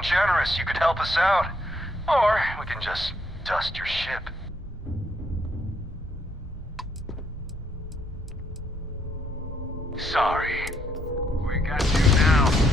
feeling generous, you could help us out. Or we can just dust your ship. Sorry. We got you now.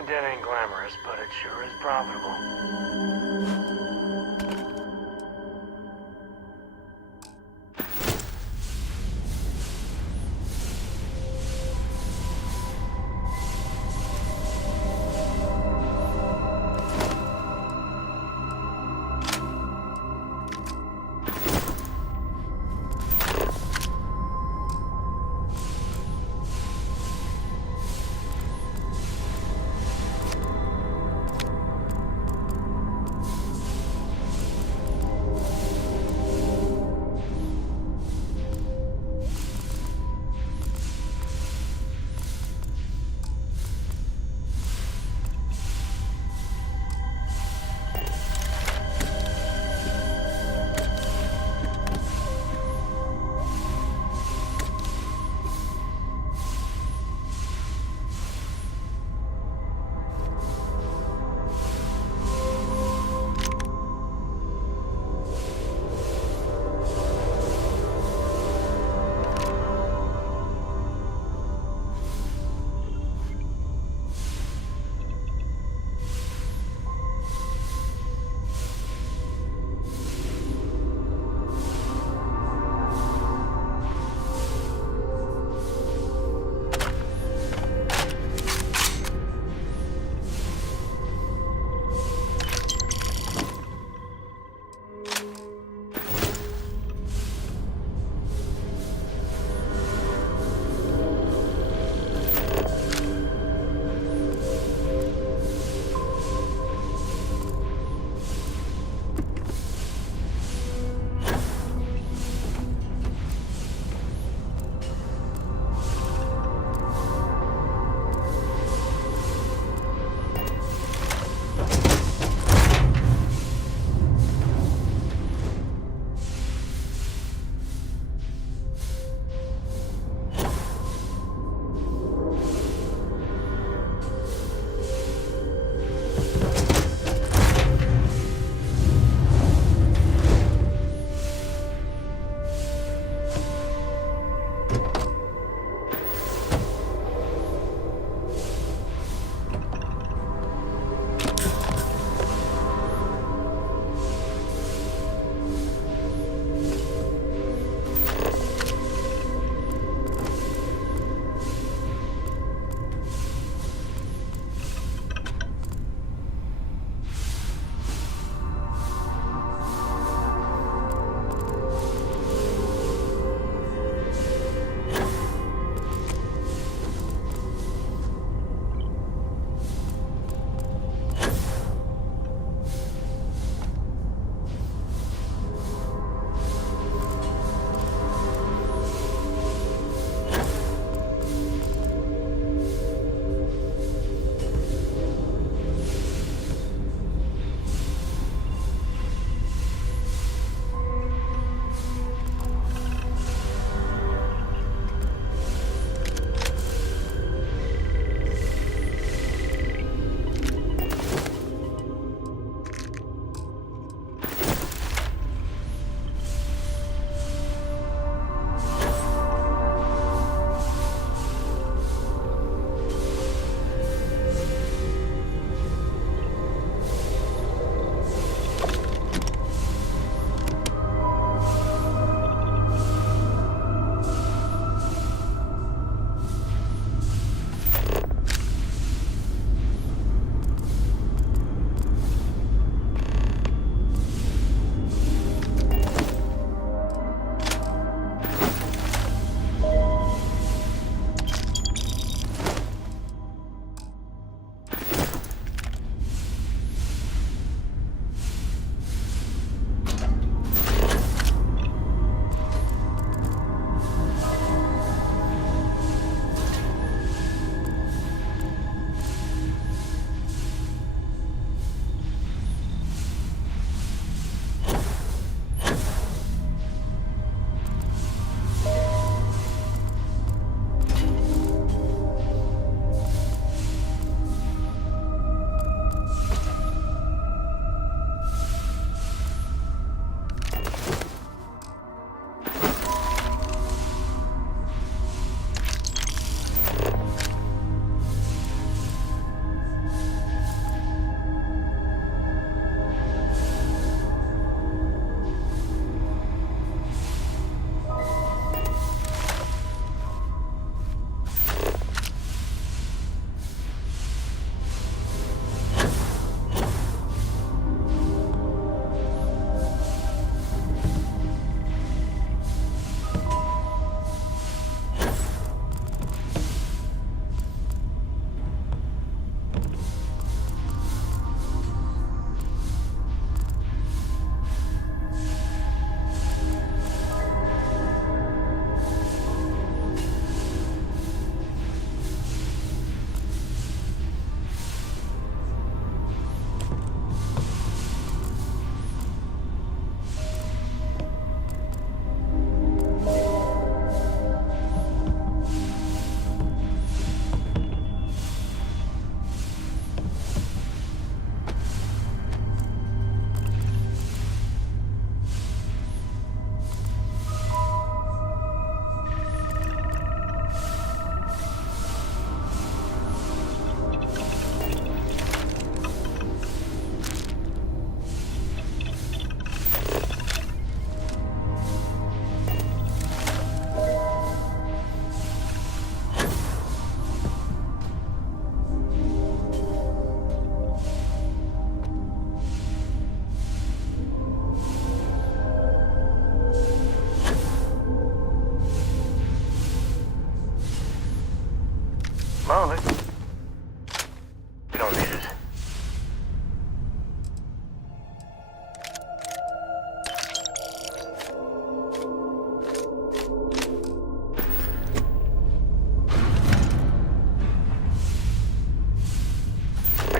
the dead ain't glamorous, but it sure is profitable.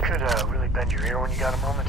could really bend your ear when you got a moment?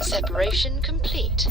Separation complete.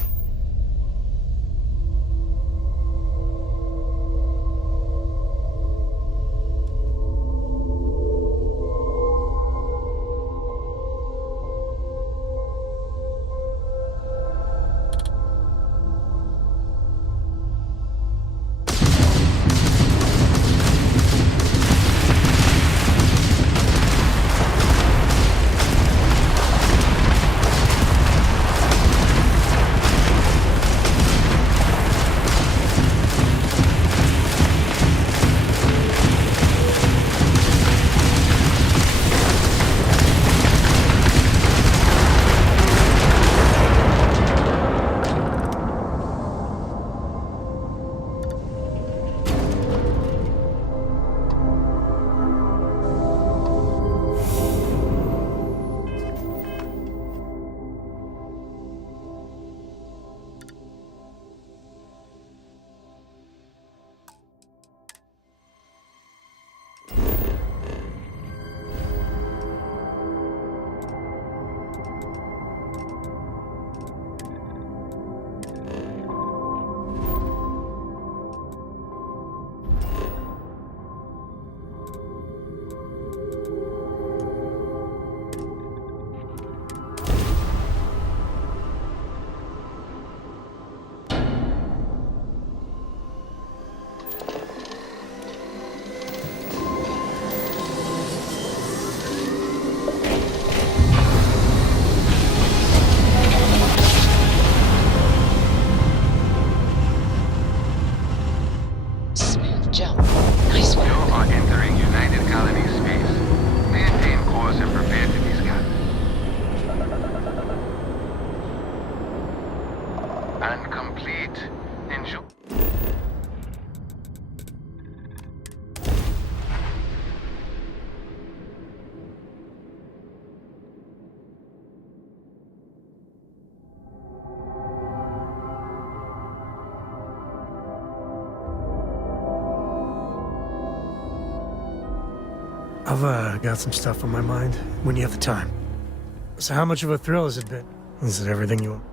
I've got some stuff on my mind when you have the time. So how much of a thrill has it been? Is it everything you want?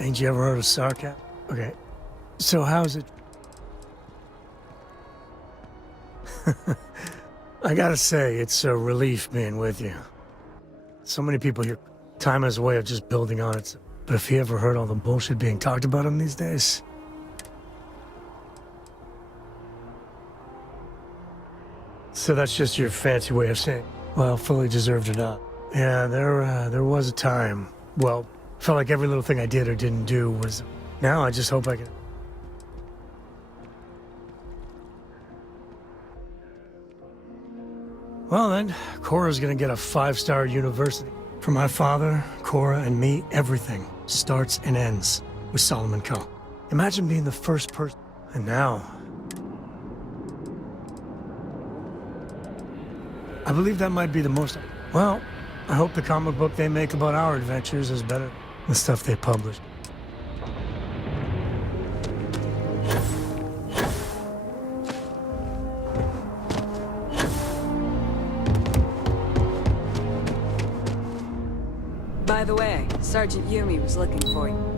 Ain't you ever heard of sarcasm? Okay, so how's it? I gotta say, it's a relief being with you. So many people here, time has a way of just building on it. But if you ever heard all the bullshit being talked about him these days? So that's just your fancy way of saying, well, fully deserved or not. Yeah, there was a time. Well, felt like every little thing I did or didn't do was... Now I just hope I can... Well then, Cora's gonna get a 5-star university. For my father, Cora, and me, everything starts and ends with Solomon Coe. Imagine being the first person, and now... I've believe that might be the most... Well, I hope the comic book they make about our adventures is better than the stuff they publish. By the way, Sergeant Yumi was looking for you.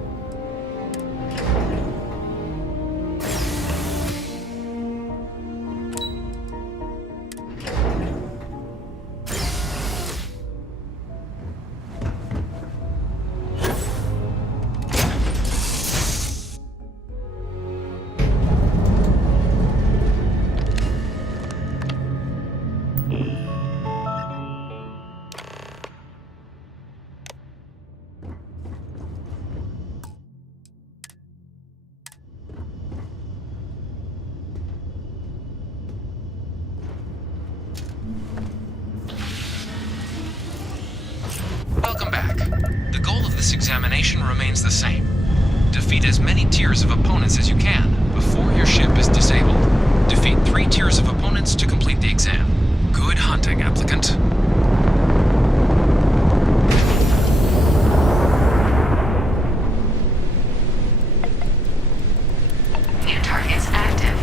Welcome back. The goal of this examination remains the same. Defeat as many tiers of opponents as you can before your ship is disabled. Defeat 3 tiers of opponents to complete the exam. Good hunting, applicant. New targets active.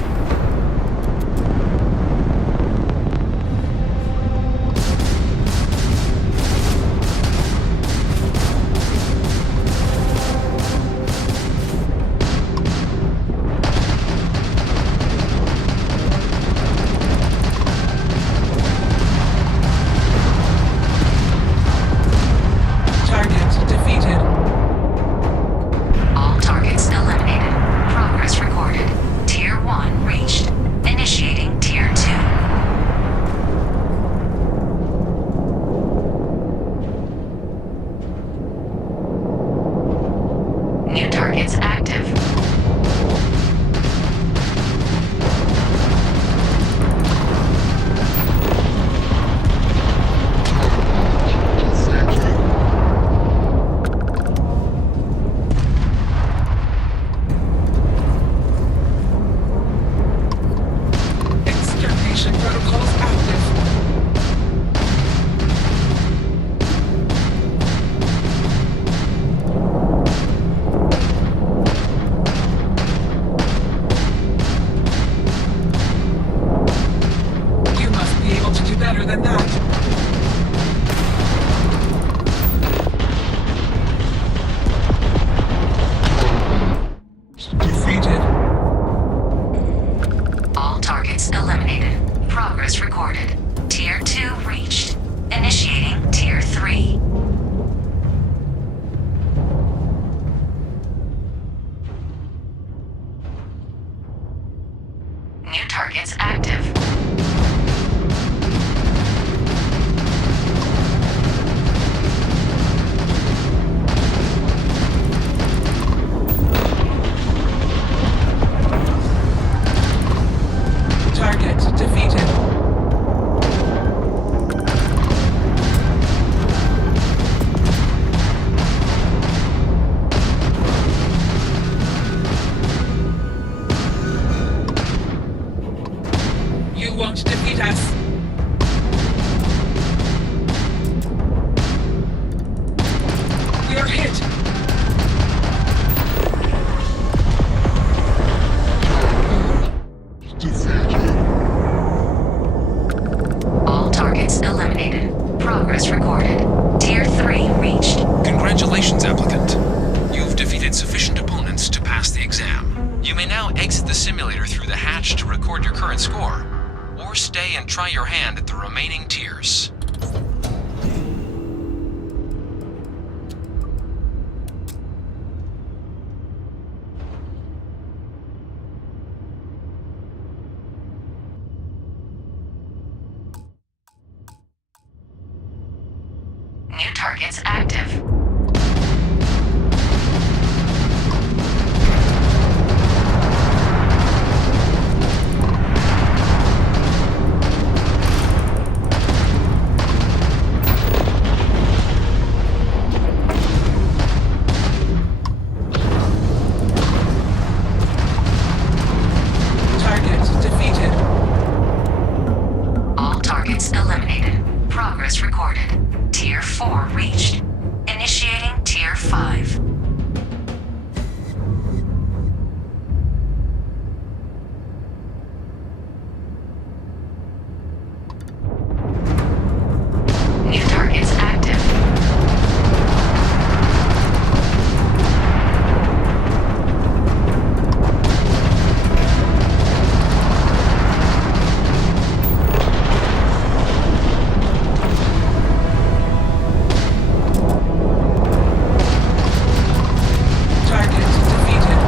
All targets eliminated. Progress recorded. Tier 1 reached. Initiating Tier 2. New targets active. Extermination protocols active. You must be able to do better than that. Defeated. All targets eliminated. Progress recorded. Tier 2 reached. Initiating Tier 3. New targets active. Target defeated. You won't defeat us. We are hit. All targets eliminated. Progress recorded. Tier 3 reached. Congratulations, applicant. You've defeated sufficient opponents to pass the exam. You may now exit the simulator through the hatch to record your current score, or stay and try your hand at the remaining tiers. New targets active. Target defeated. All targets eliminated. Progress recorded. Tier 4 reached. Initiating Tier 5. New targets active. Target defeated.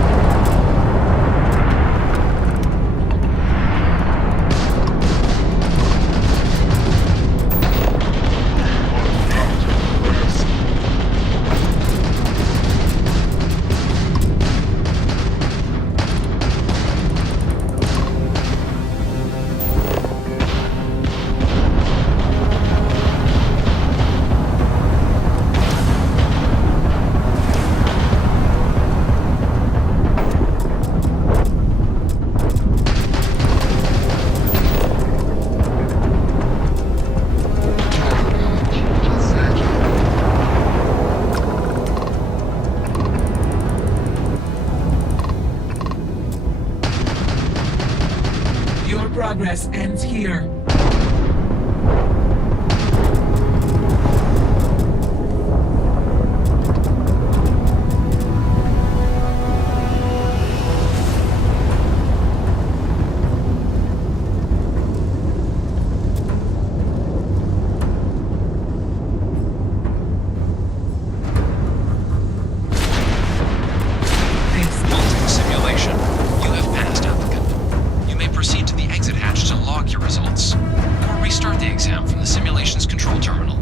Your progress ends here. Halting simulation. You have passed, applicant. You may proceed to the exit hatch to log your results, or restart the exam from the simulation's control terminal.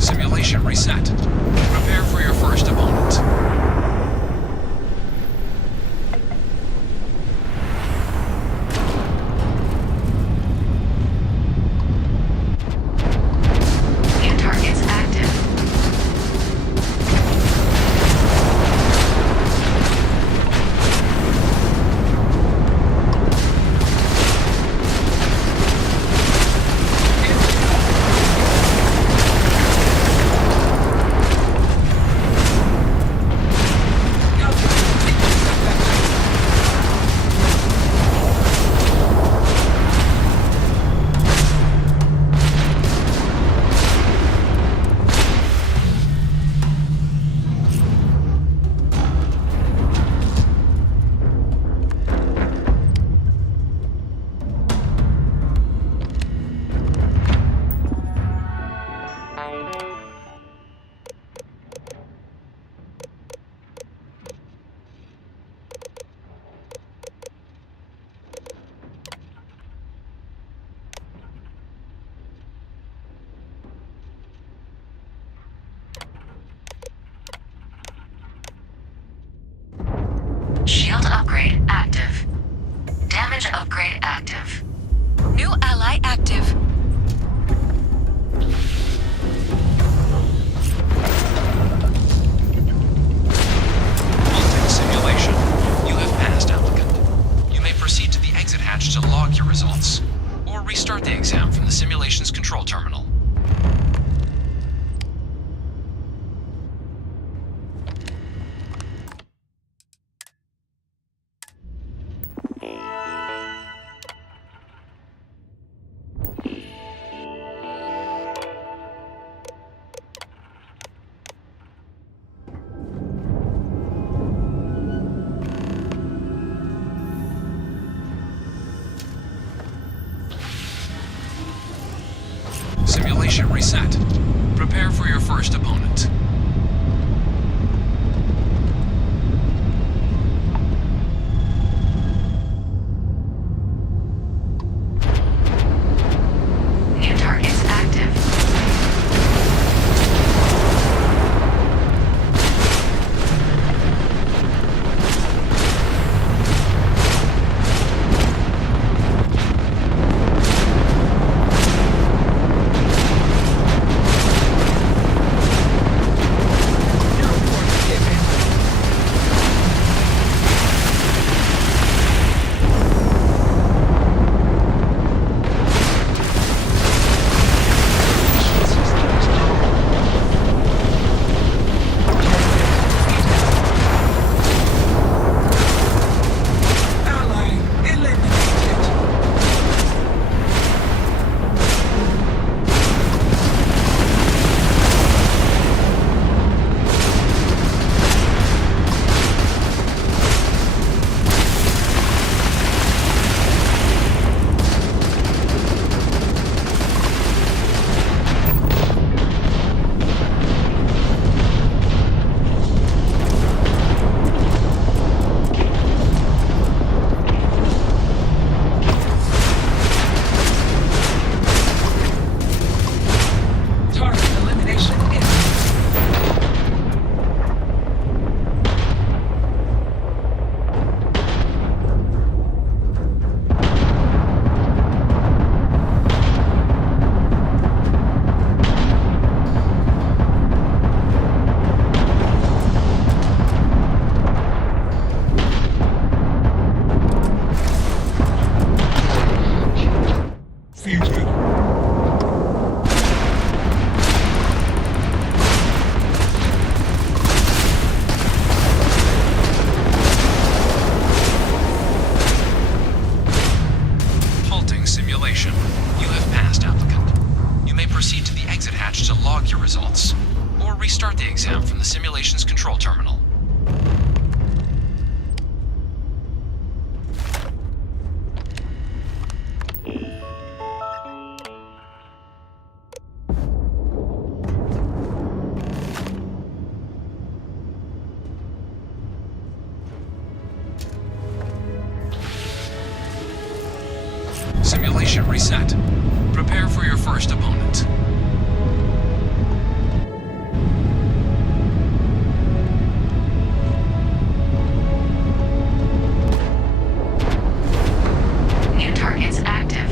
Simulation reset. Prepare for your first opponent. New targets active. Shield upgrade active. Damage upgrade active. New ally active. Halting simulation. You have passed, applicant. You may proceed to the exit hatch to log your results, or restart the exam from the simulation's control terminal. Simulation reset. Prepare for your first opponent. New targets active. restart the exam from the simulation's control terminal. Simulation reset. Prepare for your first opponent. New targets active.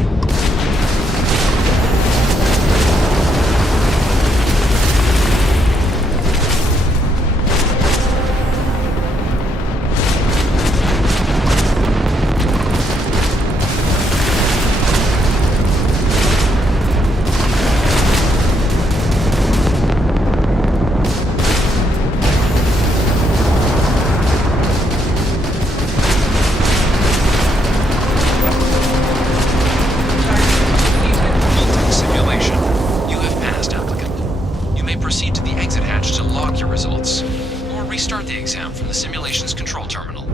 Simulation. You have passed, applicant. You may proceed to the exit hatch to log your results, or restart the exam from the simulation's control terminal.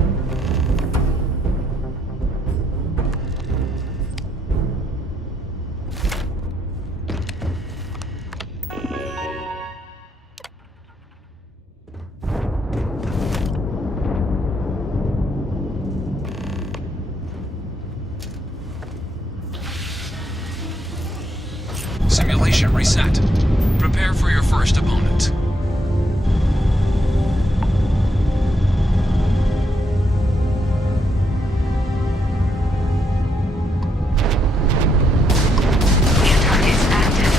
Simulation reset. Prepare for your first opponent. New targets active.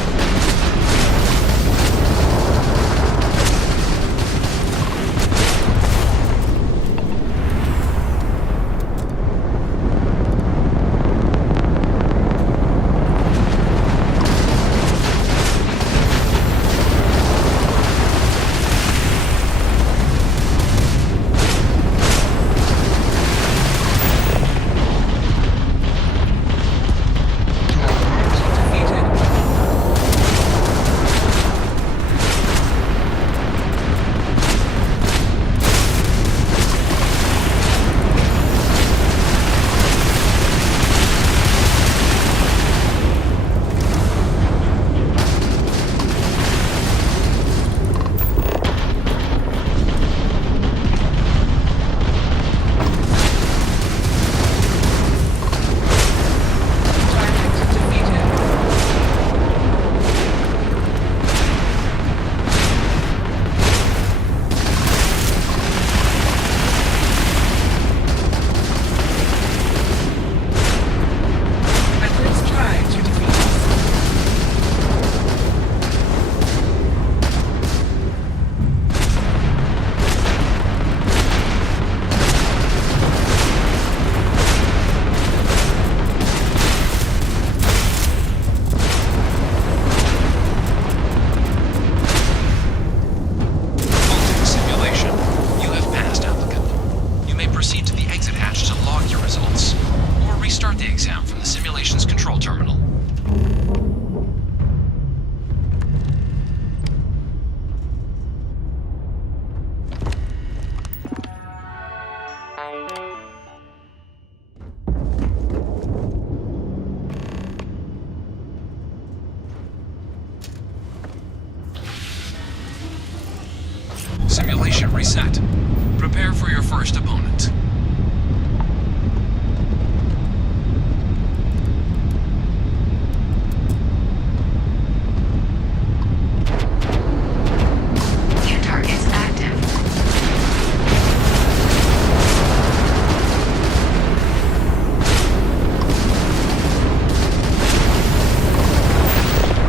Let's try to defeat us. Simulation. You have passed, applicant. You may proceed to the exit hatch to log your results, or restart the exam from the simulation's control terminal. Simulation reset. Prepare for your first opponent. New targets active. Defeated.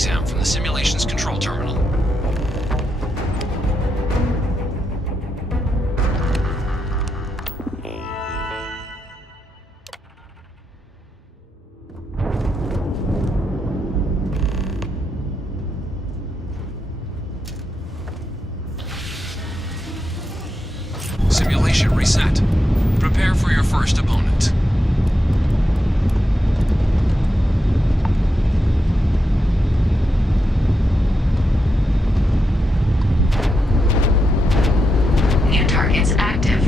exam from the simulation's control terminal. Simulation reset. Prepare for your first opponent. New targets active.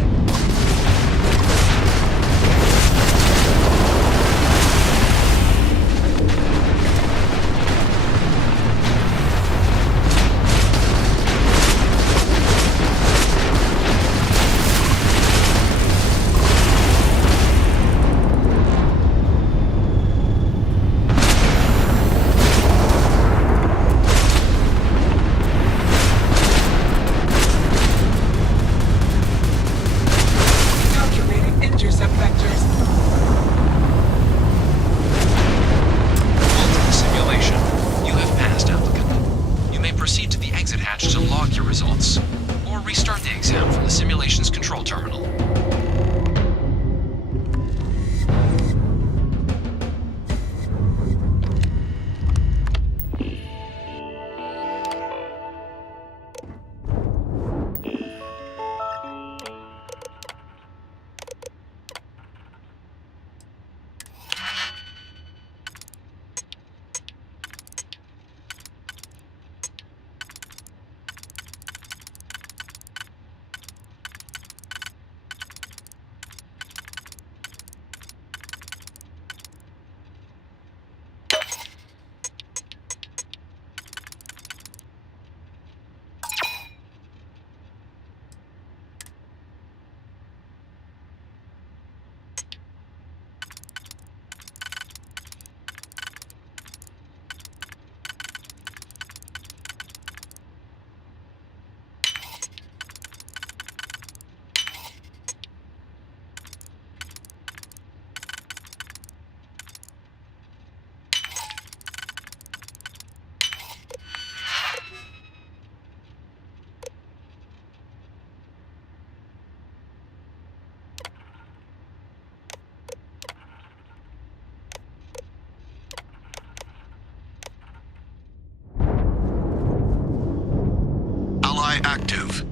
Calculating intercept vectors. Onto the simulation. You have passed, applicant. You may proceed to the exit hatch to log your results, or restart the exam from the simulation's control terminal. Ally active.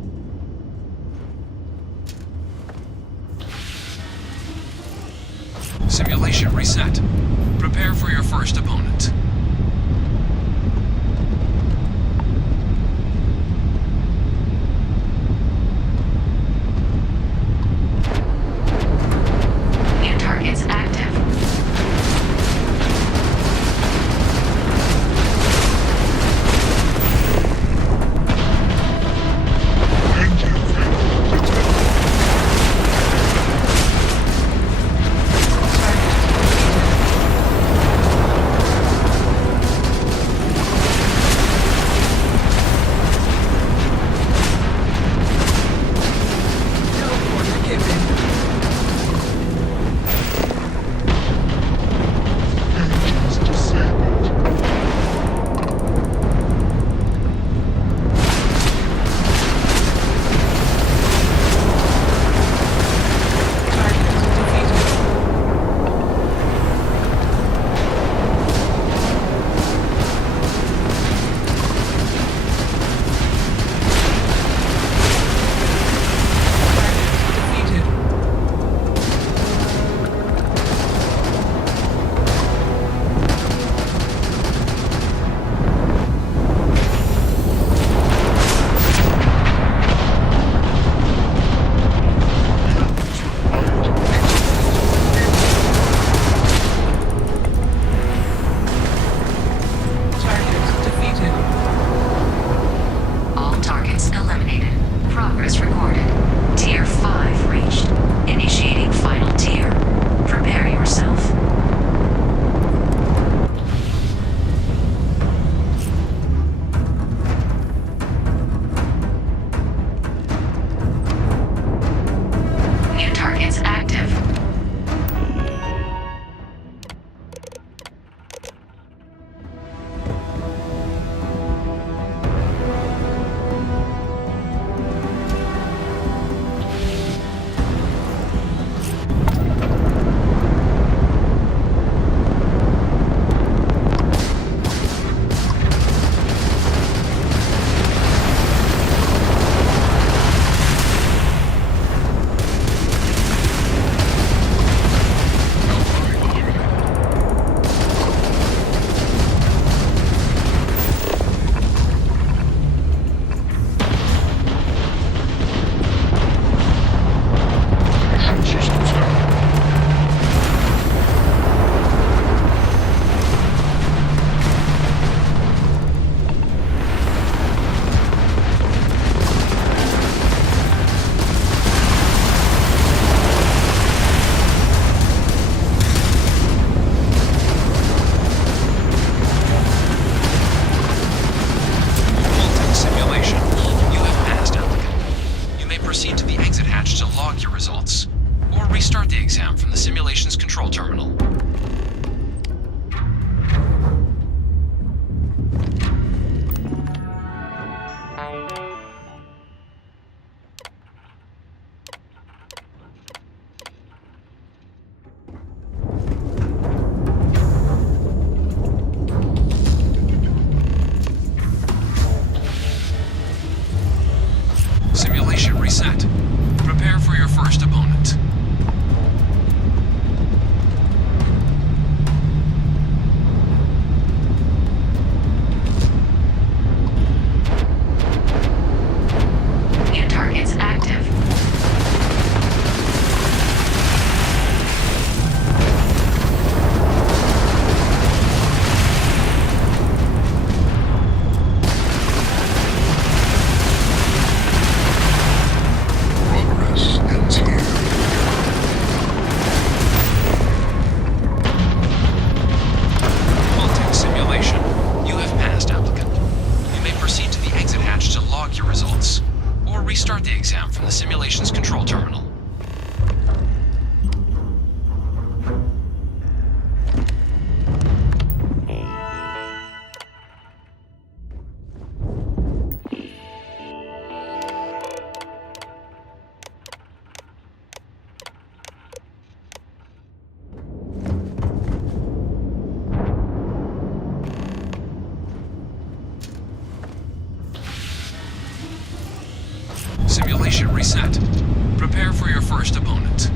Simulation reset. Prepare for your first opponent. New targets active. proceed to the exit hatch to log your results, or restart the exam from the simulation's control terminal. Simulation reset. Prepare for your first opponent. New targets active. Progress ends here. Halting simulation. You have passed, applicant. You may proceed to the exit hatch to log your results, or restart the exam from the simulation's control terminal. Simulation reset. Prepare for your first opponent.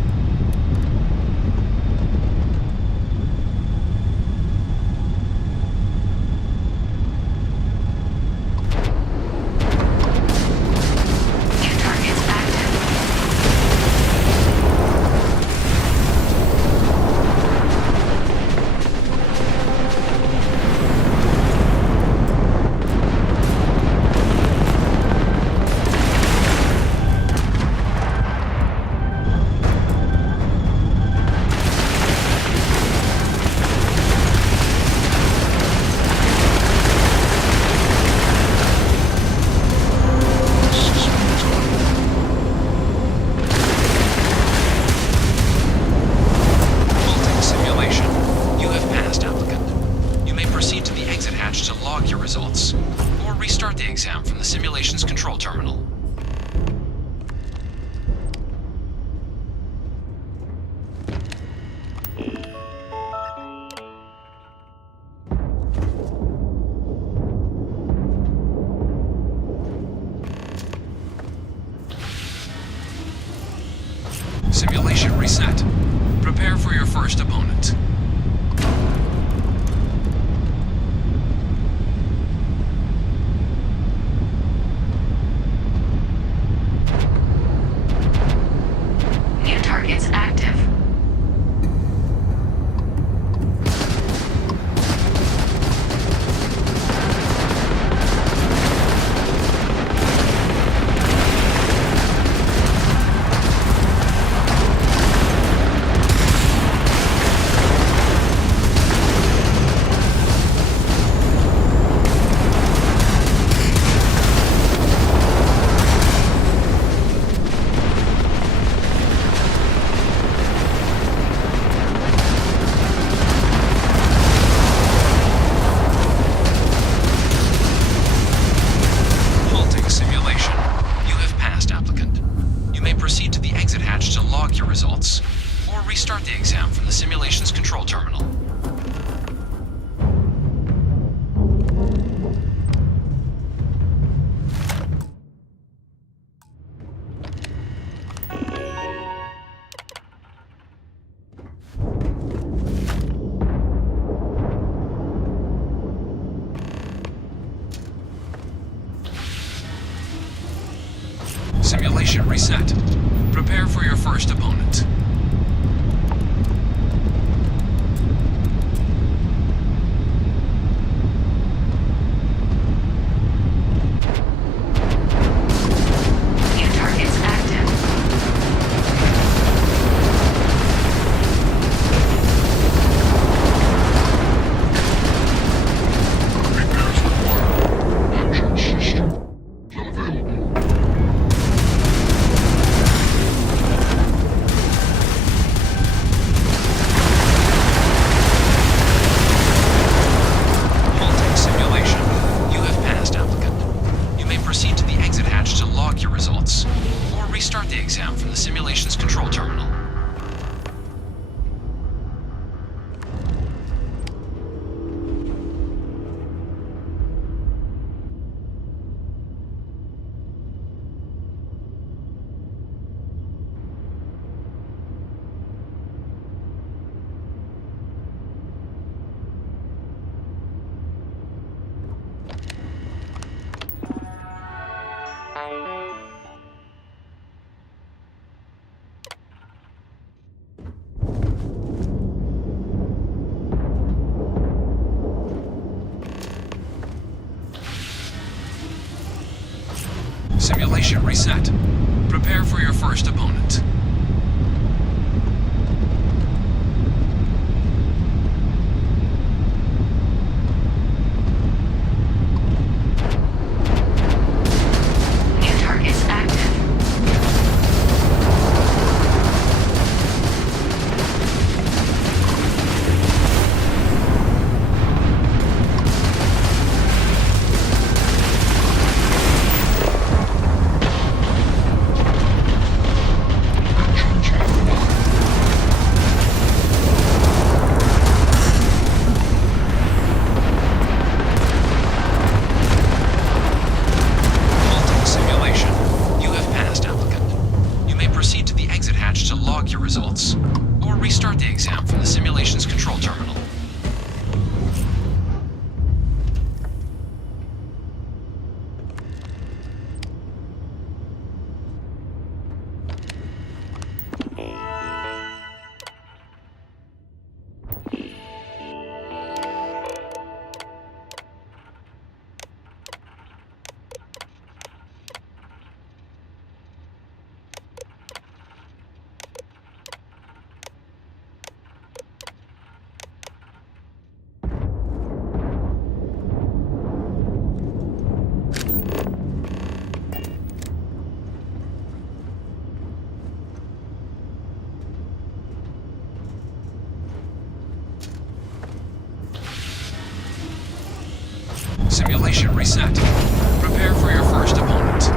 New targets active. Halting simulation. You have passed, applicant. You may proceed to the exit hatch to log your results, or restart the exam from the simulation's control terminal. Simulation reset. Prepare for your first opponent. New targets active. Halting simulation. You have passed, applicant. You may proceed to the exit hatch to log your results, or restart the exam from the simulation's control terminal. Simulation reset. Prepare for your first opponent. New targets active. Repairs required. Engine system unavailable. Simulation reset. Prepare for your first opponent. New targets active. Halting simulation. You have passed, applicant. You may proceed to the exit hatch to log your results, or restart the exam from the simulation's control terminal. Simulation reset. Prepare for your first opponent.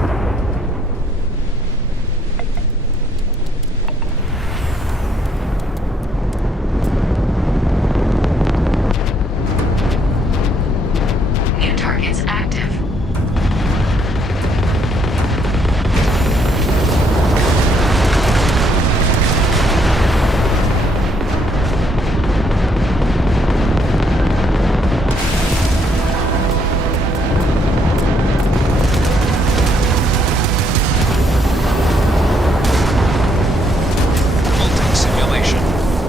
New targets active. Halting simulation.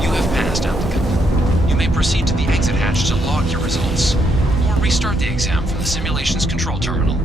You have passed, applicant. You may proceed to the exit hatch to log your results, or restart the exam from the simulation's control terminal.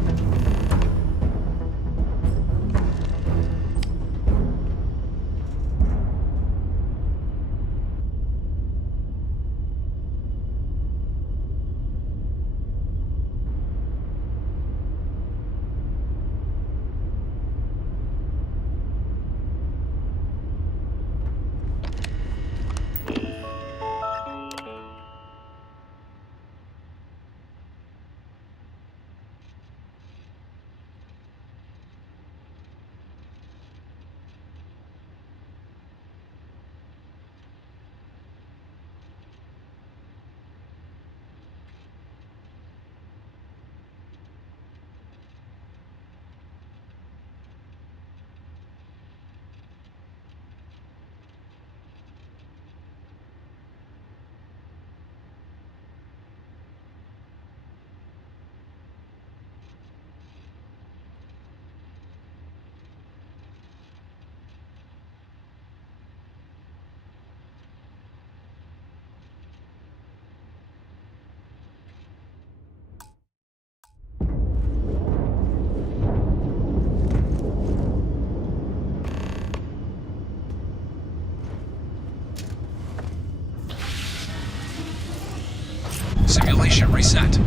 Simulation reset.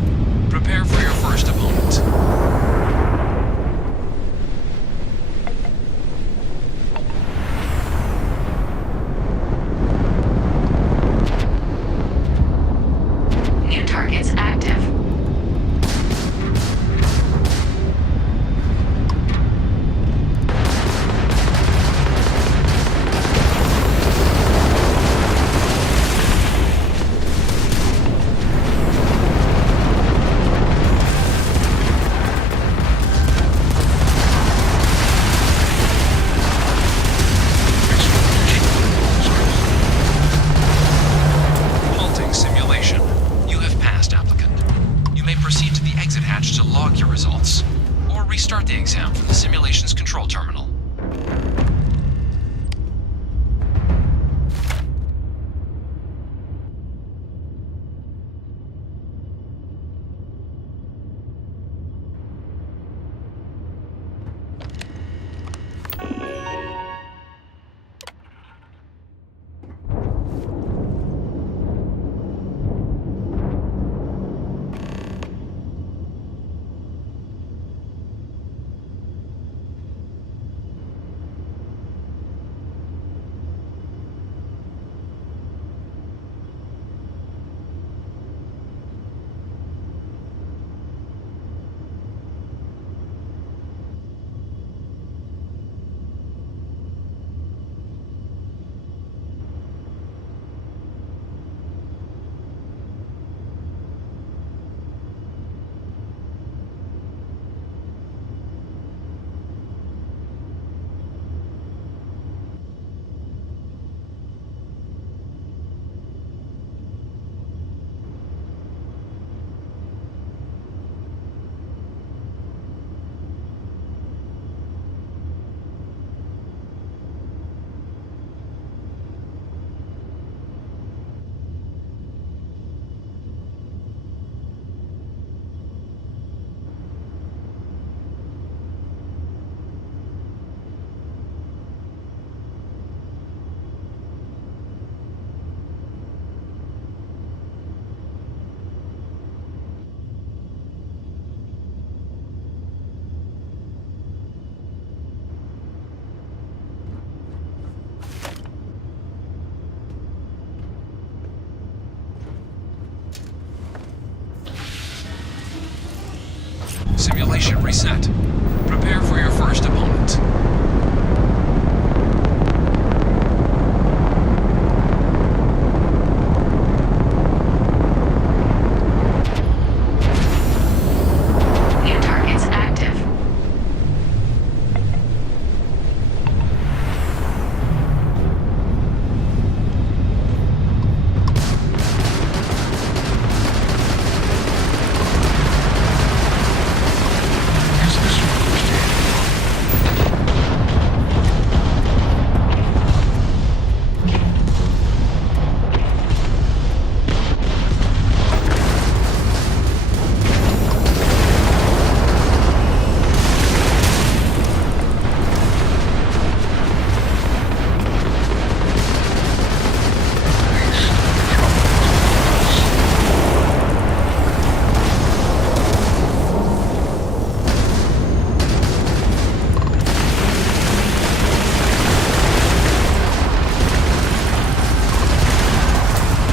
Prepare for your first opponent. New targets active. Halting simulation. You have passed, applicant. You may proceed to the exit hatch to log your results, or restart the exam from the simulation's control terminal. Simulation reset. Prepare for your first opponent. New targets active.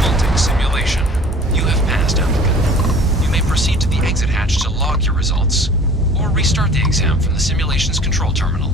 Halting simulation. You have passed, applicant. You may proceed to the exit hatch to log your results, or restart the exam from the simulation's control terminal.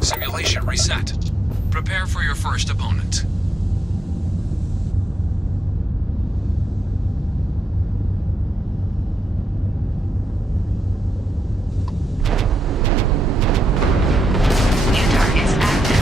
Simulation reset. Prepare for your first opponent. New targets active.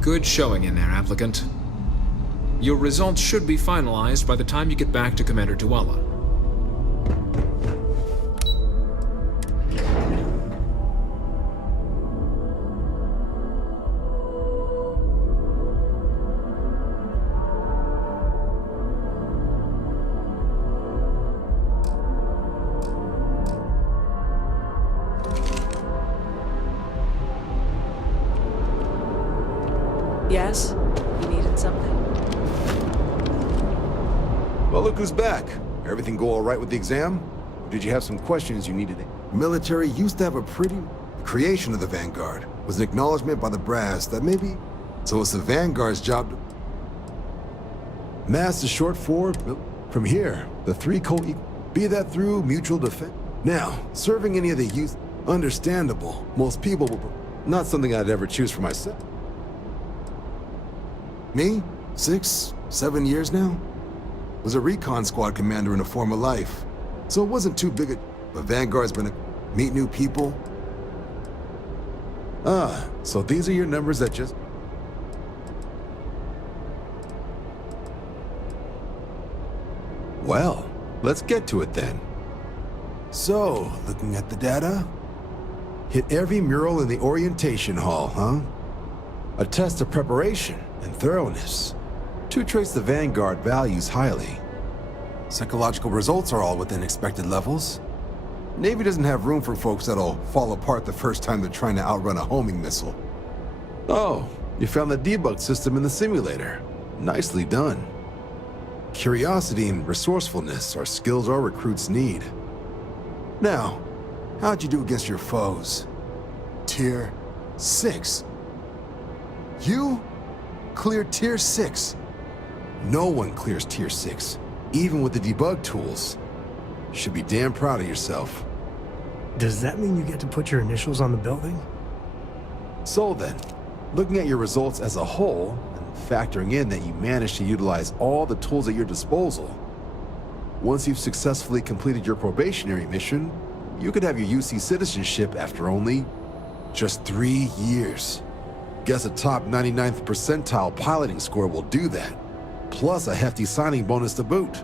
Good showing in there, applicant. Your results should be finalized by the time you get back to Commander Tuala. Yes? You needed something? Well, look who's back. Everything go all right with the exam? Or did you have some questions you needed? Military used to have a pretty... Creation of the Vanguard was an acknowledgement by the brass that maybe... So it's the Vanguard's job to... Mass is short for... From here, the three be that through mutual defense. Now, serving any of the youth... Understandable. Most people will... Not something I'd ever choose for myself. Me? 6, 7 years now? Was a recon squad commander in a former life. So it wasn't too big a... But Vanguard's been a... Meet new people. Ah, so these are your numbers that just... Well, let's get to it then. So, looking at the data... Hit every mural in the orientation hall, huh? A test of preparation and thoroughness. Two traits the Vanguard values highly. Psychological results are all within expected levels. Navy doesn't have room for folks that'll fall apart the first time they're trying to outrun a homing missile. Oh, you found the debug system in the simulator. Nicely done. Curiosity and resourcefulness are skills our recruits need. Now, how'd you do against your foes? Tier 6. You cleared Tier 6. No one clears Tier 6, even with the debug tools. You should be damn proud of yourself. Does that mean you get to put your initials on the building? So then, looking at your results as a whole, and factoring in that you managed to utilize all the tools at your disposal, once you've successfully completed your probationary mission, you could have your UC citizenship after only just 3 years. Guess a top 99th percentile piloting score will do that. Plus a hefty signing bonus to boot.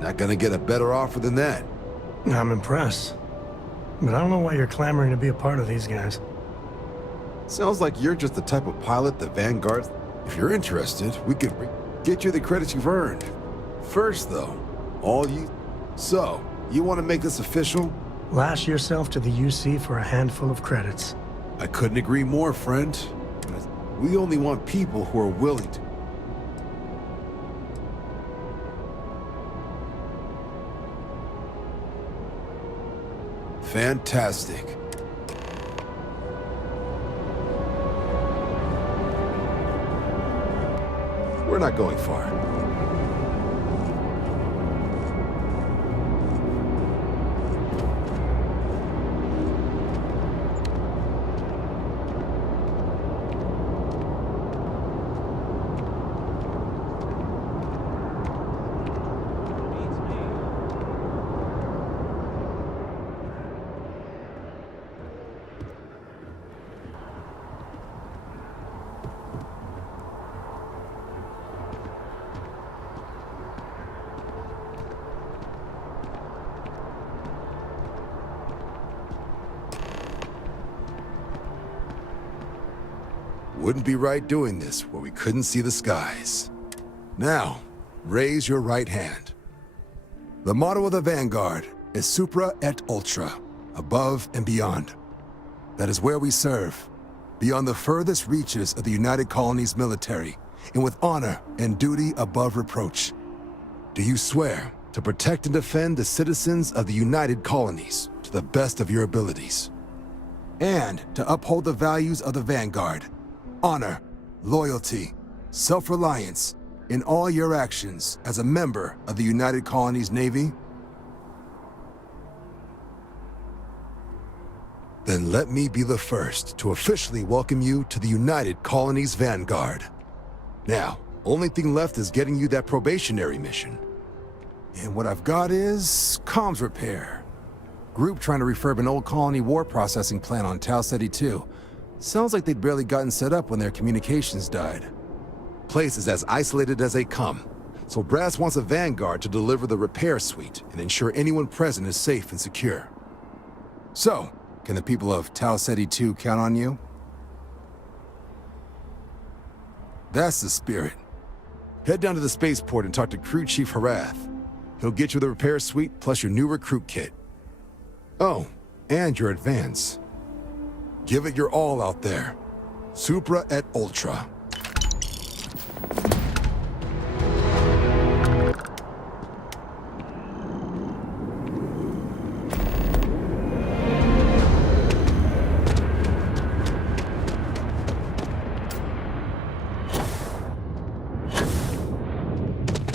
Not gonna get a better offer than that. I'm impressed. But I don't know why you're clamoring to be a part of these guys. Sounds like you're just the type of pilot the Vanguard... If you're interested, we could get you the credits you've earned. First, though, So, you want to make this official? Lash yourself to the UC for a handful of credits. I couldn't agree more, friend. We only want people who are willing to. Fantastic. We're not going far. Wouldn't be right doing this where we couldn't see the skies. Now, raise your right hand. The motto of the Vanguard is Supra et Ultra, above and beyond. That is where we serve, beyond the furthest reaches of the United Colonies military, and with honor and duty above reproach. Do you swear to protect and defend the citizens of the United Colonies to the best of your abilities? And to uphold the values of the Vanguard, honor, loyalty, self-reliance in all your actions as a member of the United Colonies Navy? Then let me be the first to officially welcome you to the United Colonies Vanguard. Now, only thing left is getting you that probationary mission. And what I've got is comms repair. Group trying to refurb an old colony war processing plant on Tau Ceti 2. Sounds like they'd barely gotten set up when their communications died. Place is as isolated as they come, so Brass wants a vanguard to deliver the repair suite and ensure anyone present is safe and secure. So, can the people of Tau Ceti 2 count on you? That's the spirit. Head down to the spaceport and talk to Crew Chief Harath. He'll get you the repair suite plus your new recruit kit. Oh, and your advance. Give it your all out there. Supra et Ultra.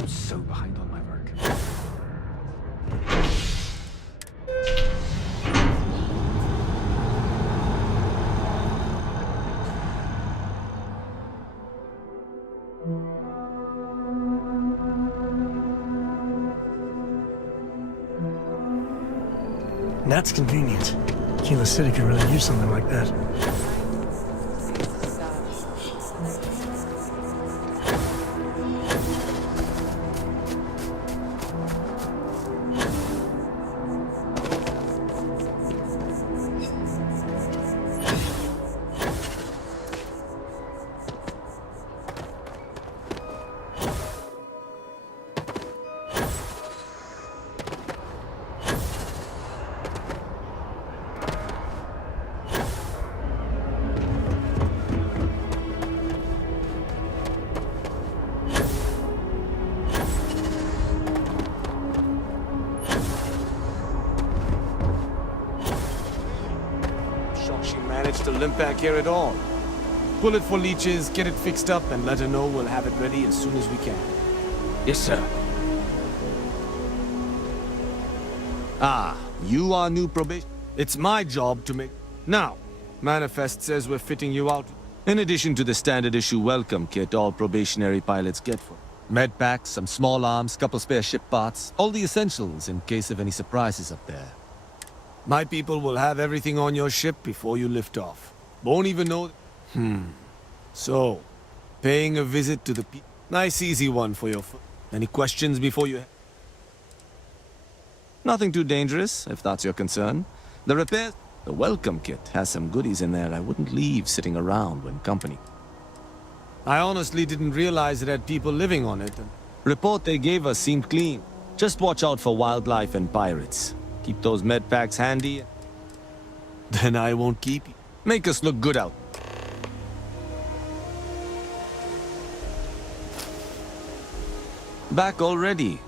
So behind on my work. That's convenient. Kilo City could really use something like that. She managed to limp back here at all. Pull it for leeches, get it fixed up, and let her know we'll have it ready as soon as we can. Yes, sir. Ah, you are new probation. It's my job to make... Now, Manifest says we're fitting you out. In addition to the standard issue welcome kit all probationary pilots get for med packs, some small arms, couple spare ship parts, all the essentials in case of any surprises up there. My people will have everything on your ship before you lift off. Won't even know... So, paying a visit to the nice easy one for your foot. Any questions before you... Nothing too dangerous, if that's your concern. The repair... The welcome kit has some goodies in there I wouldn't leave sitting around when company. I honestly didn't realize it had people living on it. Report they gave us seemed clean. Just watch out for wildlife and pirates. Keep those med packs handy. Then I won't keep you. Make us look good out. Back already.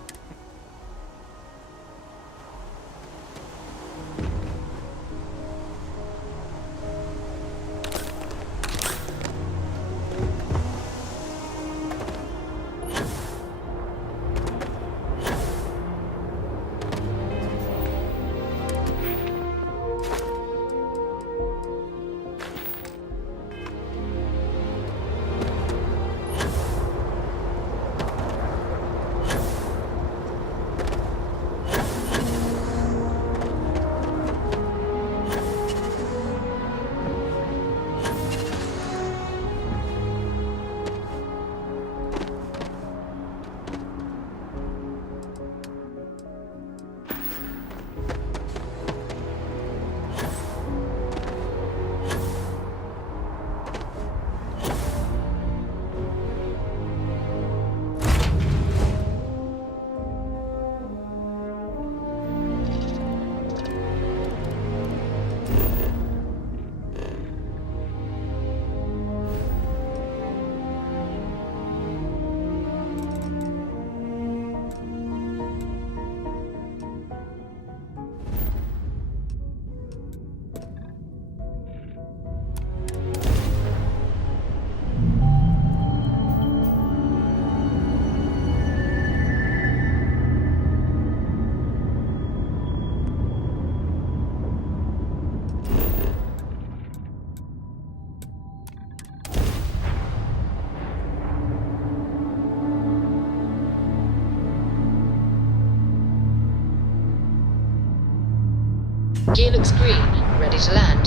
Gear looks green, ready to land.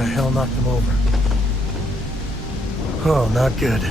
the hell knocked him over? Oh, not good.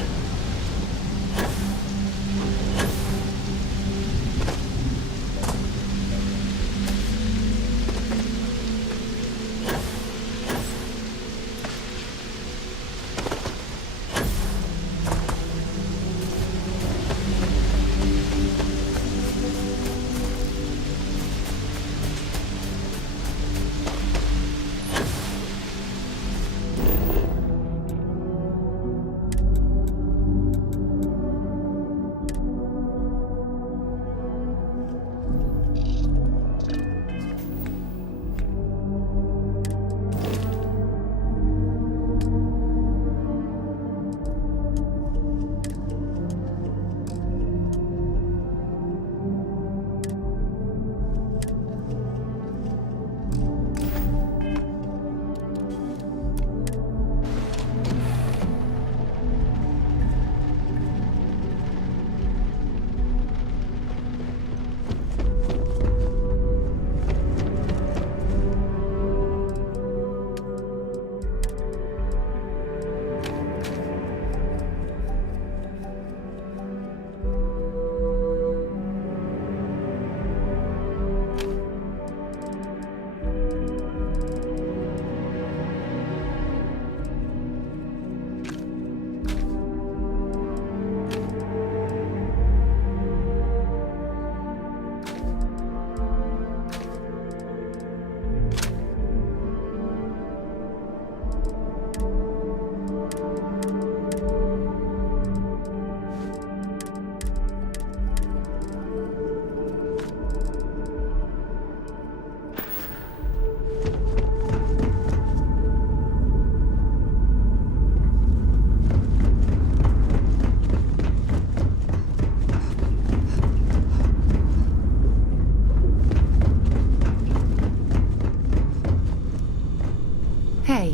Hey.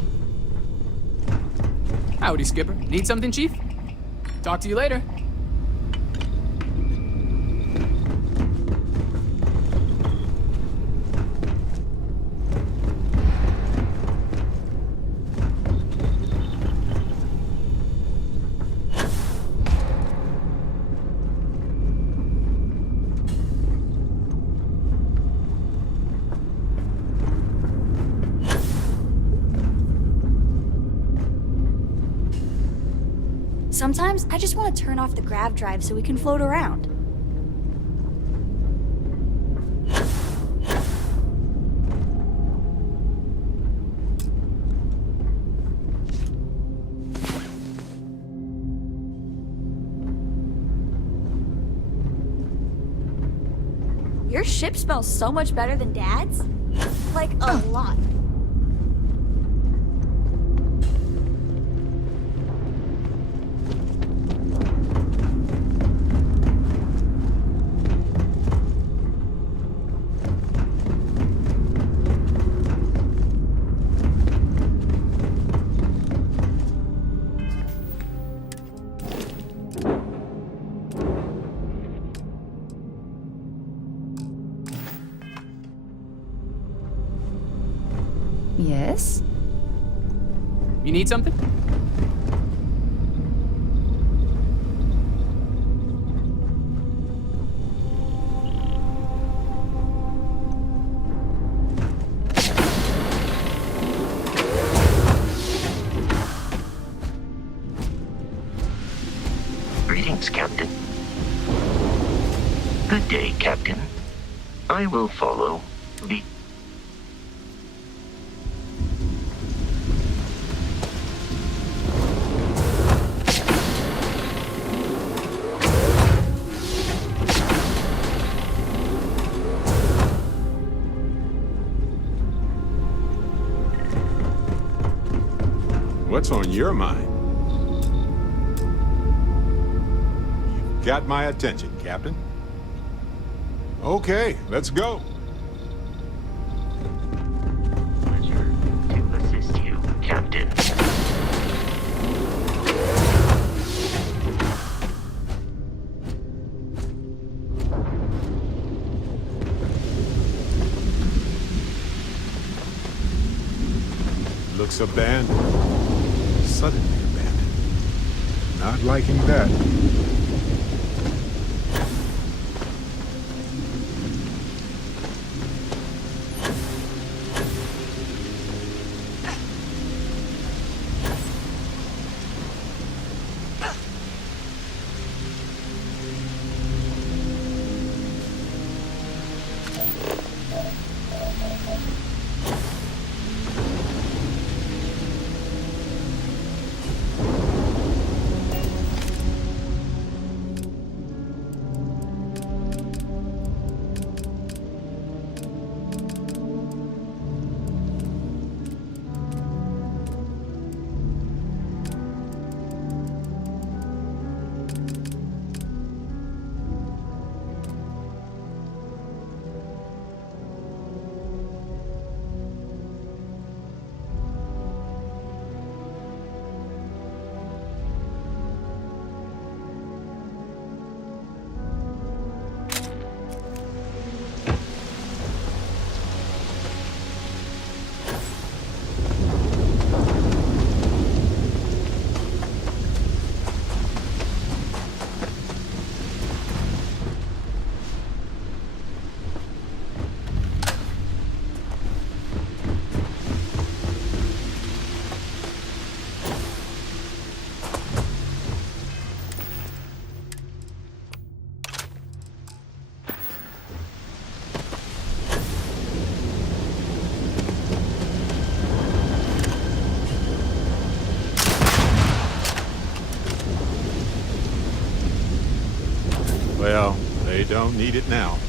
Howdy, Skipper. Need something, Chief? Talk to you later. Sometimes I just want to turn off the grav drive so we can float around. Your ship smells so much better than Dad's. Like, a lot. Yes? You need something? Greetings, Captain. Good day, Captain. I will follow the... What's on your mind? You've got my attention, Captain. Okay, let's go. Pleasure to assist you, Captain. Looks abandoned. Suddenly abandoned. Not liking that. Well, they don't need it now.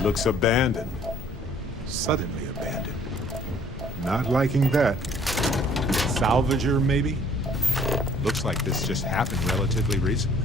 Looks abandoned. Suddenly abandoned. Not liking that. Salvager, maybe? Looks like this just happened relatively recently.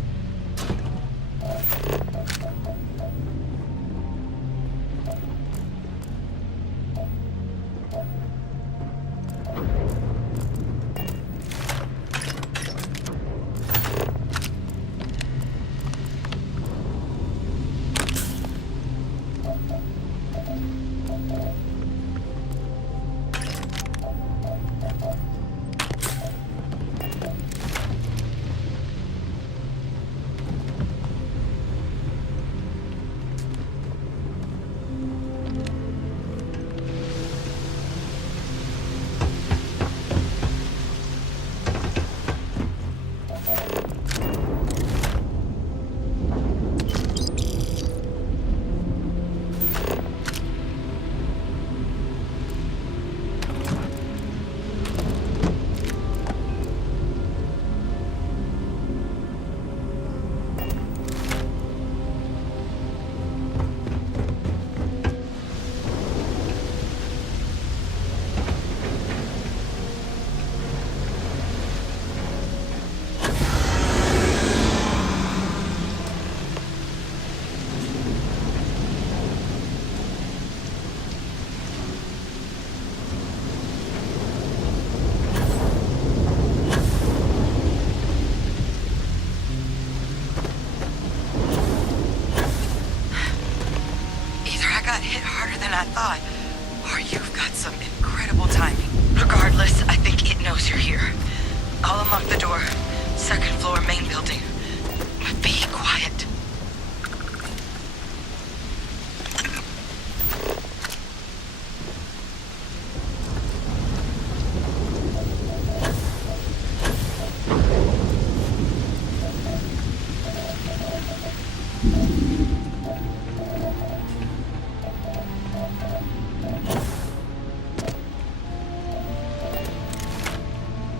I thought. Or you've got some incredible timing. Regardless, I think it knows you're here. I'll unlock the door. Second floor, main building. Be quiet.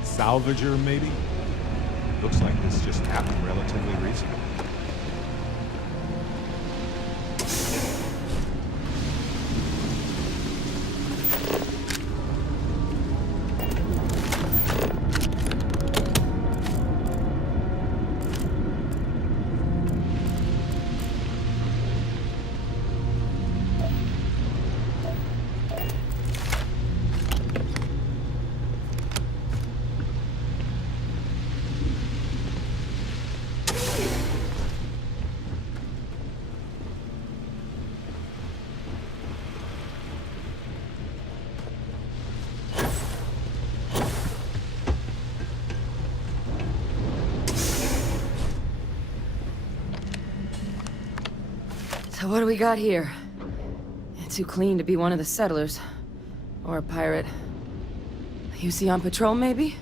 Salvager, maybe? Looks like this just happened relatively recently. What do we got here? Too clean to be one of the settlers. Or a pirate. You see on patrol, maybe?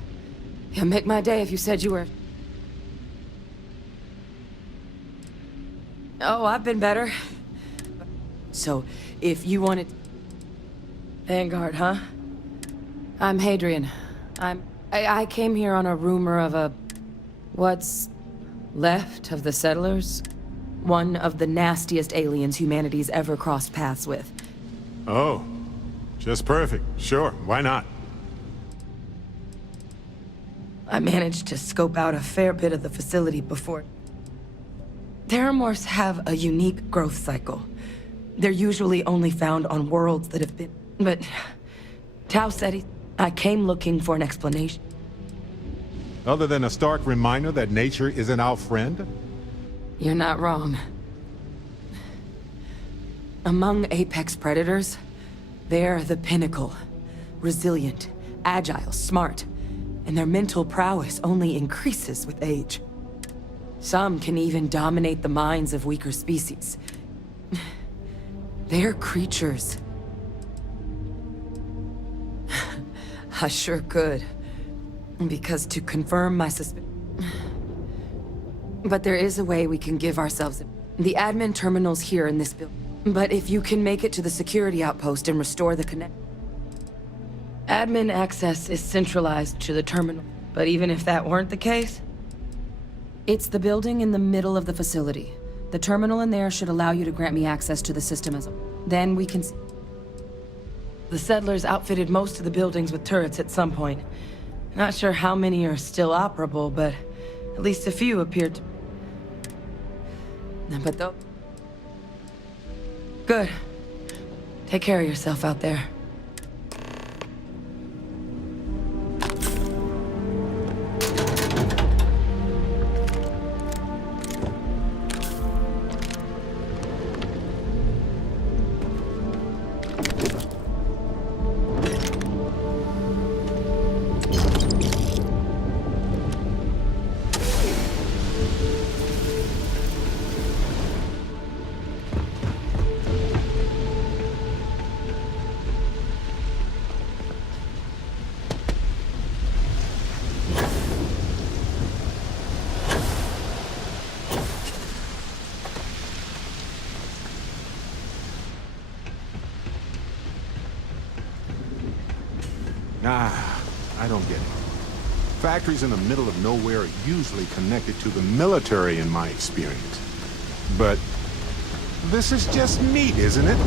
Yeah, make my day if you said you were... Oh, I've been better. So, if you wanted... Vanguard, huh? I'm Hadrian. I came here on a rumor of a... What's left of the settlers? One of the nastiest aliens humanity's ever crossed paths with. Oh, just perfect. Sure, why not? I managed to scope out a fair bit of the facility before. Terramorphs have a unique growth cycle. They're usually only found on worlds that have been... But... Tau said I came looking for an explanation. Other than a stark reminder that nature isn't our friend? You're not wrong. Among apex predators, they're the pinnacle. Resilient, agile, smart, and their mental prowess only increases with age. Some can even dominate the minds of weaker species. They're creatures. I sure could. Because to confirm my suspicion... But there is a way we can give ourselves... The admin terminal's here in this building. But if you can make it to the security outpost and restore the connect... Admin access is centralized to the terminal. But even if that weren't the case... It's the building in the middle of the facility. The terminal in there should allow you to grant me access to the system as a... Then we can... The settlers outfitted most of the buildings with turrets at some point. Not sure how many are still operable, but at least a few appear to... But though... Good. Take care of yourself out there. Nah, I don't get it. Factories in the middle of nowhere are usually connected to the military in my experience. But this is just meat, isn't it?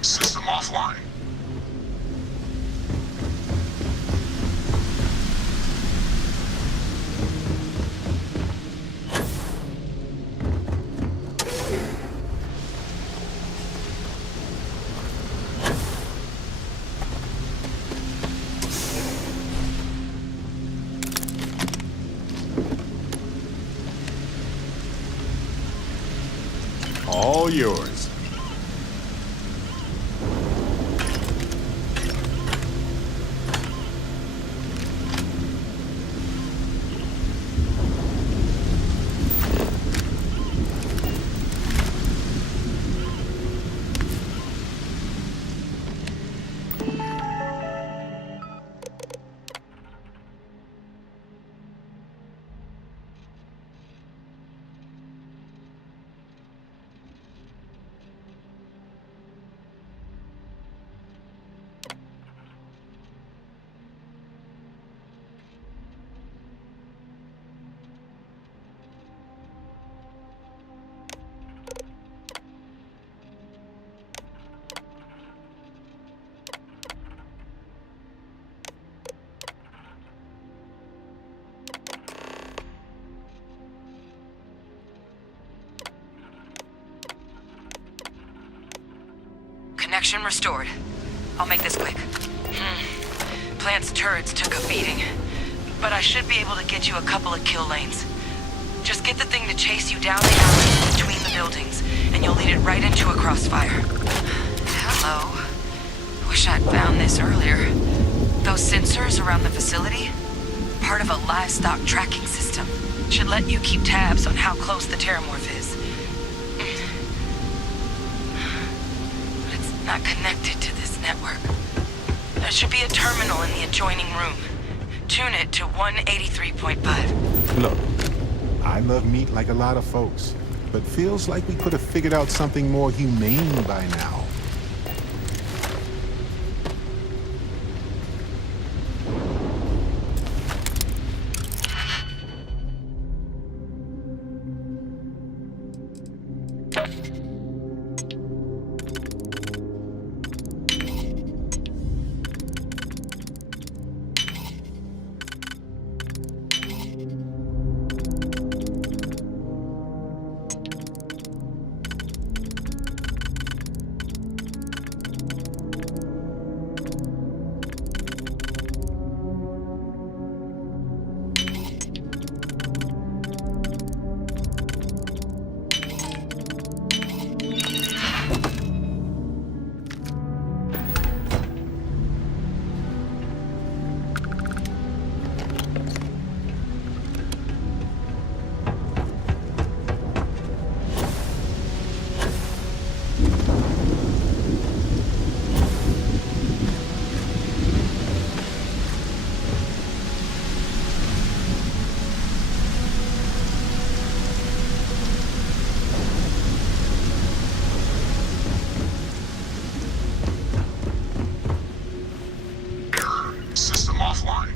System offline. All yours. Connection restored. I'll make this quick. Plant's turrets took a beating, but I should be able to get you a couple of kill lanes. Just get the thing to chase you down the alley between the buildings, and you'll lead it right into a crossfire. Hello. Wish I'd found this earlier. Those sensors around the facility? Part of a livestock tracking system. Should let you keep tabs on how close the terramorph is. But it's not connected to this network. There should be a terminal in the adjoining room. Tune it to 183.5. Look, I love meat like a lot of folks, but feels like we could have figured out something more humane by now. System offline.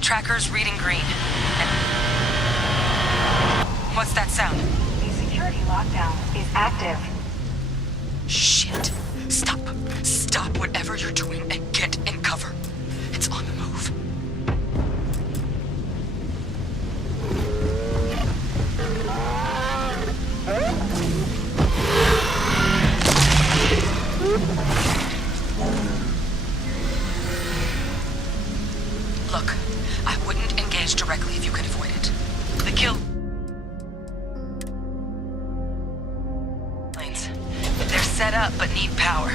Tracker's reading green. What's that sound? The security lockdown is active. Shit. Stop. Stop whatever you're doing and get in cover. It's on the move. Look, I wouldn't engage directly if you could avoid it. The kill lanes. They're set up but need power.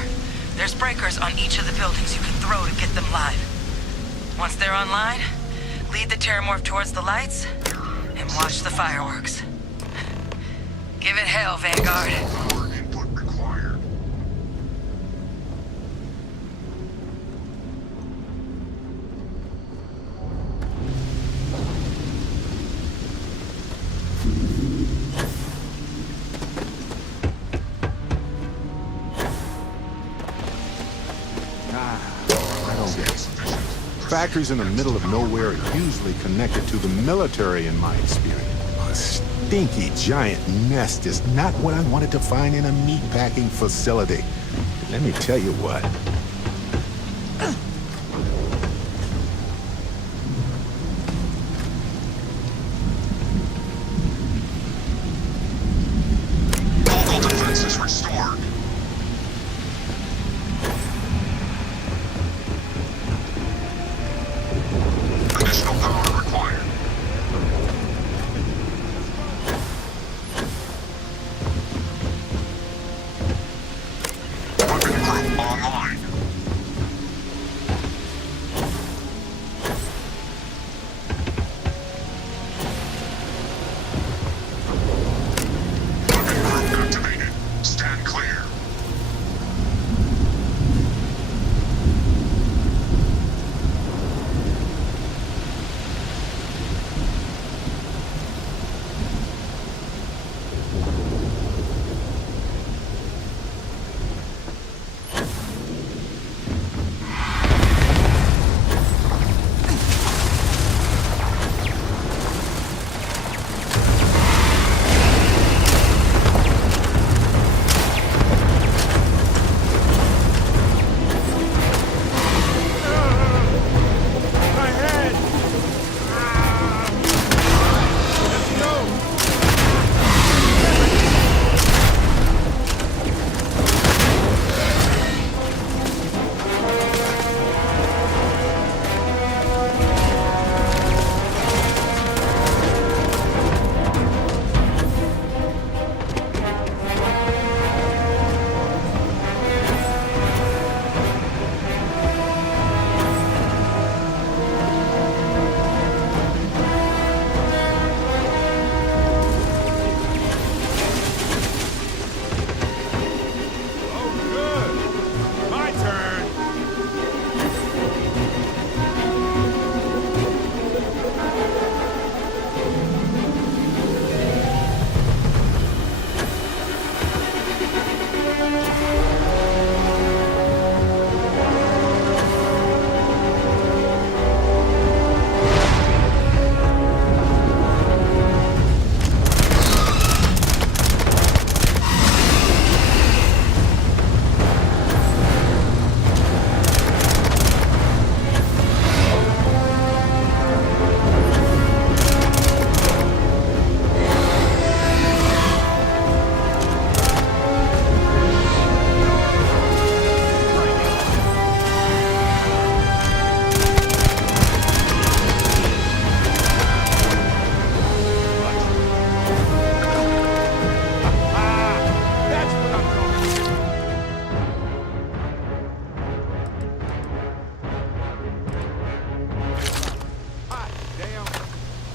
There's breakers on each of the buildings you can throw to get them live. Once they're online, lead the terramorph towards the lights and watch the fireworks. Give it hell, Vanguard. Power input required. I don't get it. Factories in the middle of nowhere are usually connected to the military in my experience. A stinky giant nest is not what I wanted to find in a meatpacking facility. Let me tell you what. Local defenses restored. Additional power required. Weapon group online.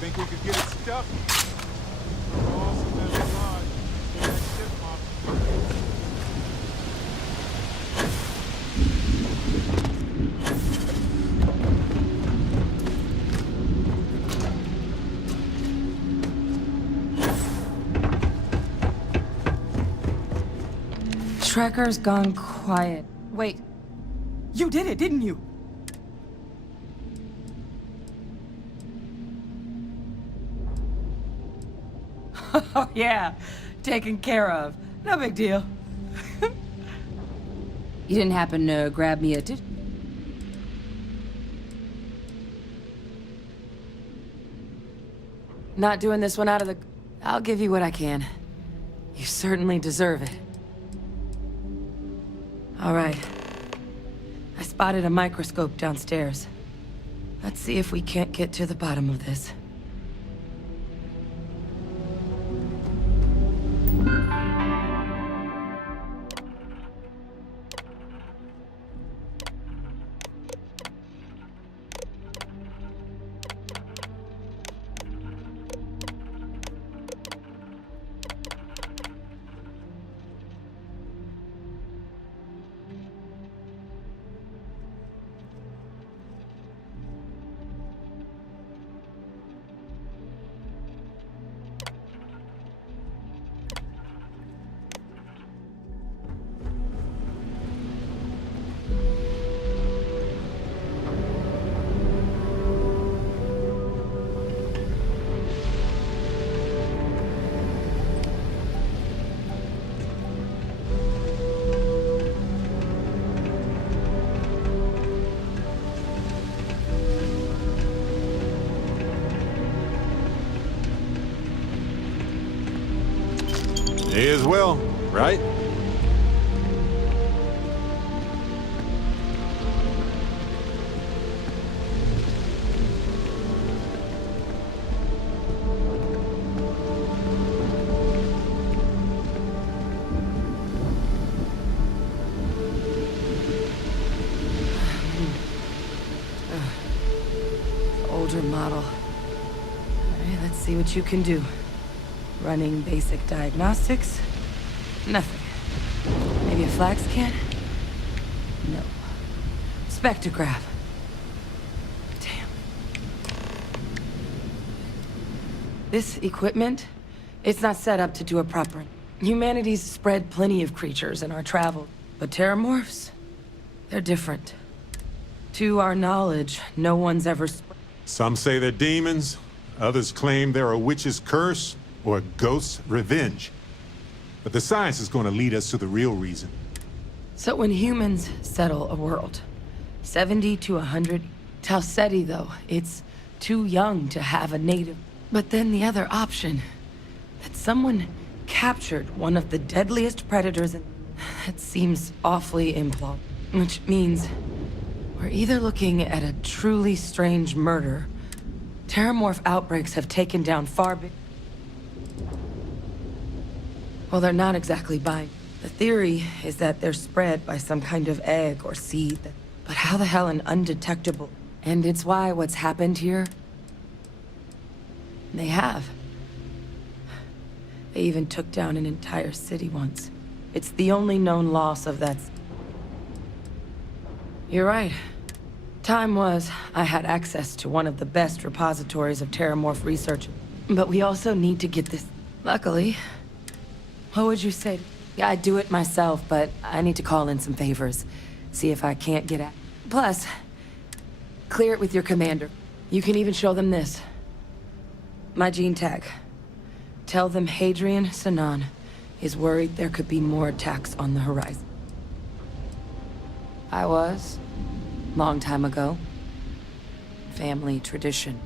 Think we could get it stuffed? Awesome, that's a lot. That shit, Mom. Trekker's gone quiet. Wait. You did it, didn't you? Oh, yeah. Taken care of. No big deal. You didn't happen to grab me a Not doing this one out of the... I'll give you what I can. You certainly deserve it. All right. I spotted a microscope downstairs. Let's see if we can't get to the bottom of this. May as well, right? Older model. All right, let's see what you can do. Running basic diagnostics? Nothing. Maybe a flag scan? No. Spectrograph. Damn. This equipment, it's not set up to do a proper... Humanity's spread plenty of creatures in our travel, but terramorphs, they're different. To our knowledge, no one's ever... Some say they're demons, others claim they're a witch's curse, or a ghost's revenge. But the science is going to lead us to the real reason. So when humans settle a world, 70 to 100, Talseti though, it's too young to have a native. But then the other option, that someone captured one of the deadliest predators, and that seems awfully implausible. Which means we're either looking at a truly strange murder. Terramorph outbreaks have taken down far big... Well, they're not exactly buying. The theory is that they're spread by some kind of egg or seed. But how the hell an undetectable? And it's why what's happened here... They have. They even took down an entire city once. It's the only known loss of that... You're right. Time was, I had access to one of the best repositories of Terramorph research. But we also need to get this... Luckily... What would you say? Yeah, I'd do it myself, but I need to call in some favors. See if I can't get at... Plus, clear it with your commander. You can even show them this. My gene tag. Tell them Hadrian Sanan is worried there could be more attacks on the horizon. I was. Long time ago. Family tradition.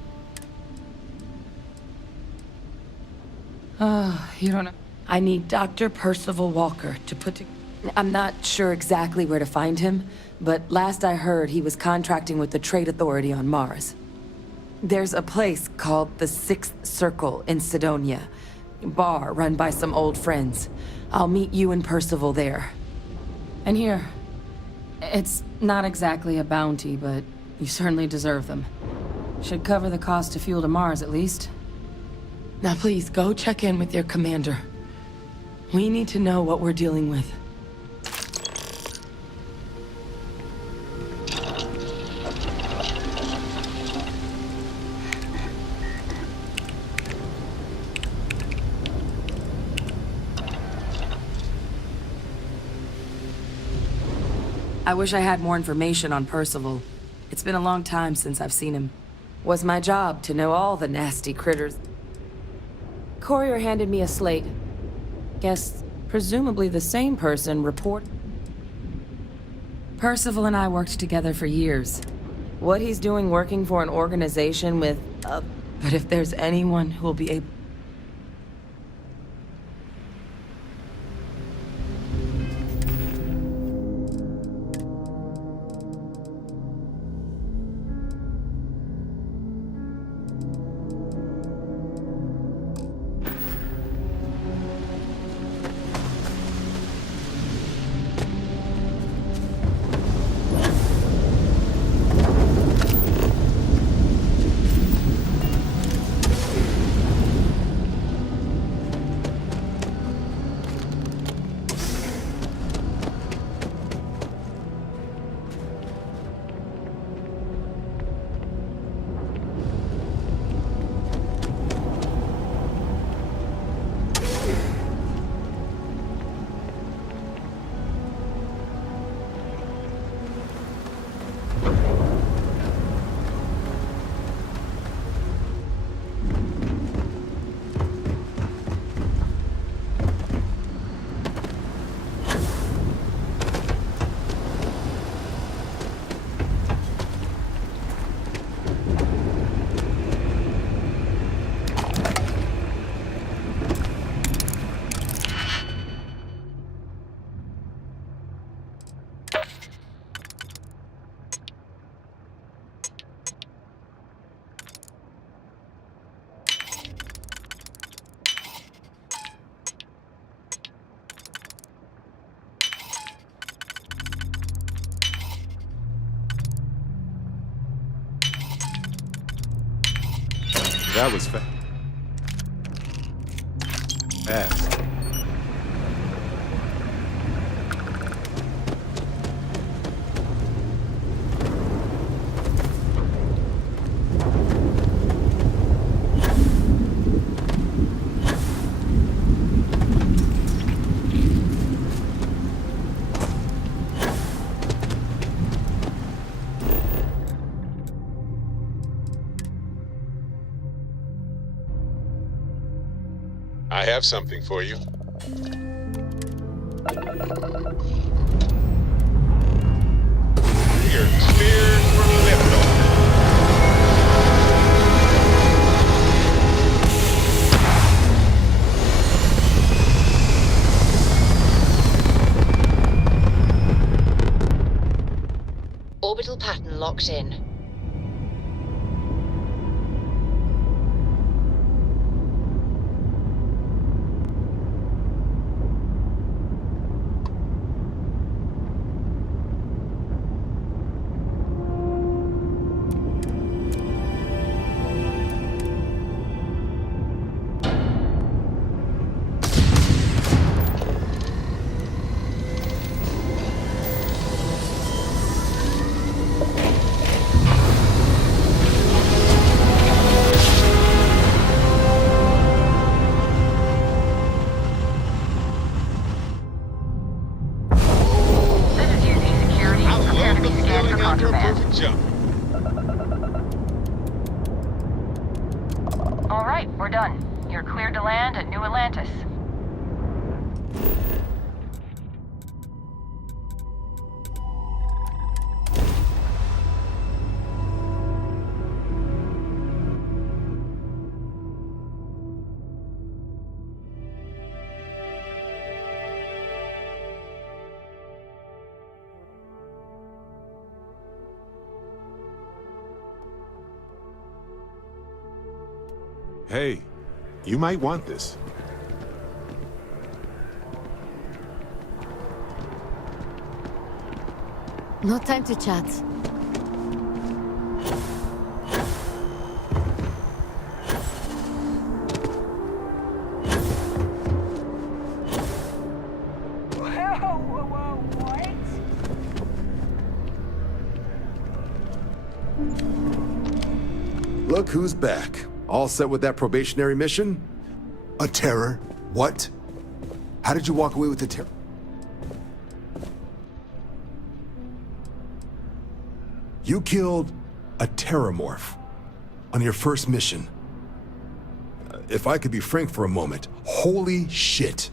You don't know. I need Dr. Percival Walker to put together... I'm not sure exactly where to find him, but last I heard he was contracting with the Trade Authority on Mars. There's a place called the Sixth Circle in Sidonia. Bar run by some old friends. I'll meet you and Percival there. And here. It's not exactly a bounty, but you certainly deserve them. Should cover the cost of fuel to Mars, at least. Now please, go check in with your commander. We need to know what we're dealing with. I wish I had more information on Percival. It's been a long time since I've seen him. Was my job to know all the nasty critters. Courier handed me a slate. Guess, presumably the same person report. Percival and I worked together for years. What he's doing working for an organization with, but if there's anyone who will be able... That was fast. I have something for you. You're cleared for liftoff. Orbital pattern locked in. All right, we're done. You're cleared to land at New Atlantis. Hey, you might want this. No time to chat. Look who's back. All set with that probationary mission? A terror? What? How did you walk away with the terror? You killed a terramorph on your first mission. If I could be frank for a moment, holy shit.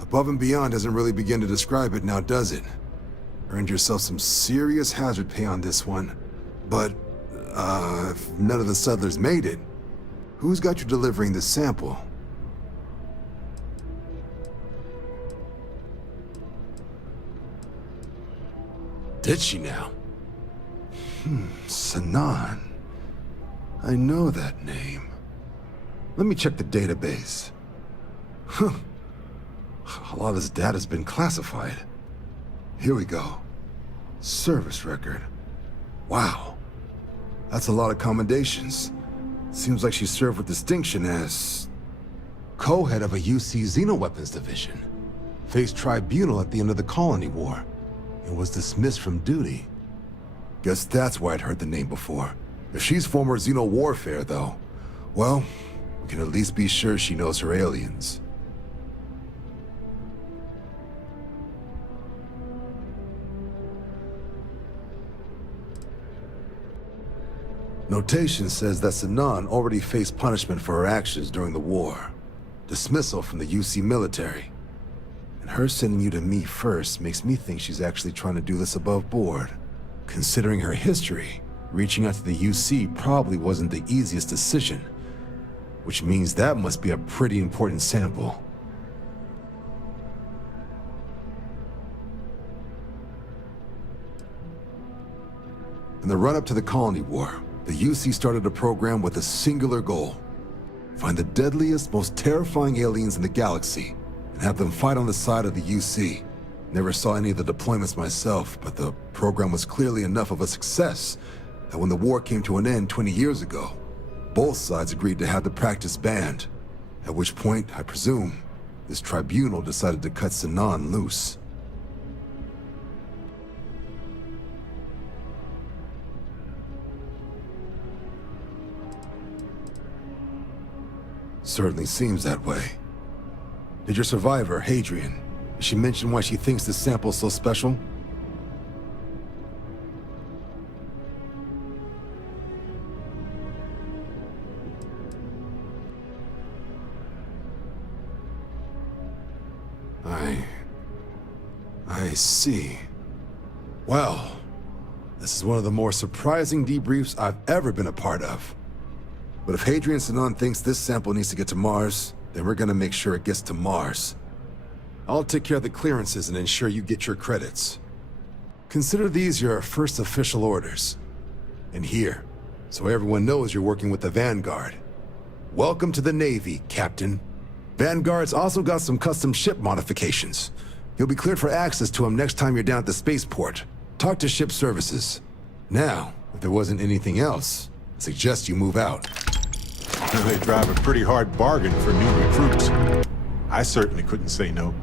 Above and beyond doesn't really begin to describe it now, does it? Earned yourself some serious hazard pay on this one. But, if none of the settlers made it, who's got you delivering the sample? Did she now? Sanan. I know that name. Let me check the database. Huh. A lot of this data's been classified. Here we go. Service record. Wow. That's a lot of commendations. Seems like she served with distinction as co-head of a UC Xenoweapons division. Faced tribunal at the end of the Colony War and was dismissed from duty. Guess that's why I'd heard the name before. If she's former Xeno warfare, though, well, we can at least be sure she knows her aliens. Notation says that Sanan already faced punishment for her actions during the war. Dismissal from the UC military. And her sending you to me first makes me think she's actually trying to do this above board. Considering her history, reaching out to the UC probably wasn't the easiest decision. Which means that must be a pretty important sample. In the run-up to the Colony War, the UC started a program with a singular goal. Find the deadliest, most terrifying aliens in the galaxy, and have them fight on the side of the UC. Never saw any of the deployments myself, but the program was clearly enough of a success that when the war came to an end 20 years ago, both sides agreed to have the practice banned. At which point, I presume, this tribunal decided to cut Sanan loose. Certainly seems that way. Did your survivor, Hadrian, did she mention why she thinks this sample's so special? I see. Well, this is one of the more surprising debriefs I've ever been a part of. But if Hadrian Sanan thinks this sample needs to get to Mars, then we're gonna make sure it gets to Mars. I'll take care of the clearances and ensure you get your credits. Consider these your first official orders. And here, so everyone knows you're working with the Vanguard. Welcome to the Navy, Captain. Vanguard's also got some custom ship modifications. You'll be cleared for access to them next time you're down at the spaceport. Talk to ship services. Now, if there wasn't anything else, I suggest you move out. They drive a pretty hard bargain for new recruits. I certainly couldn't say no.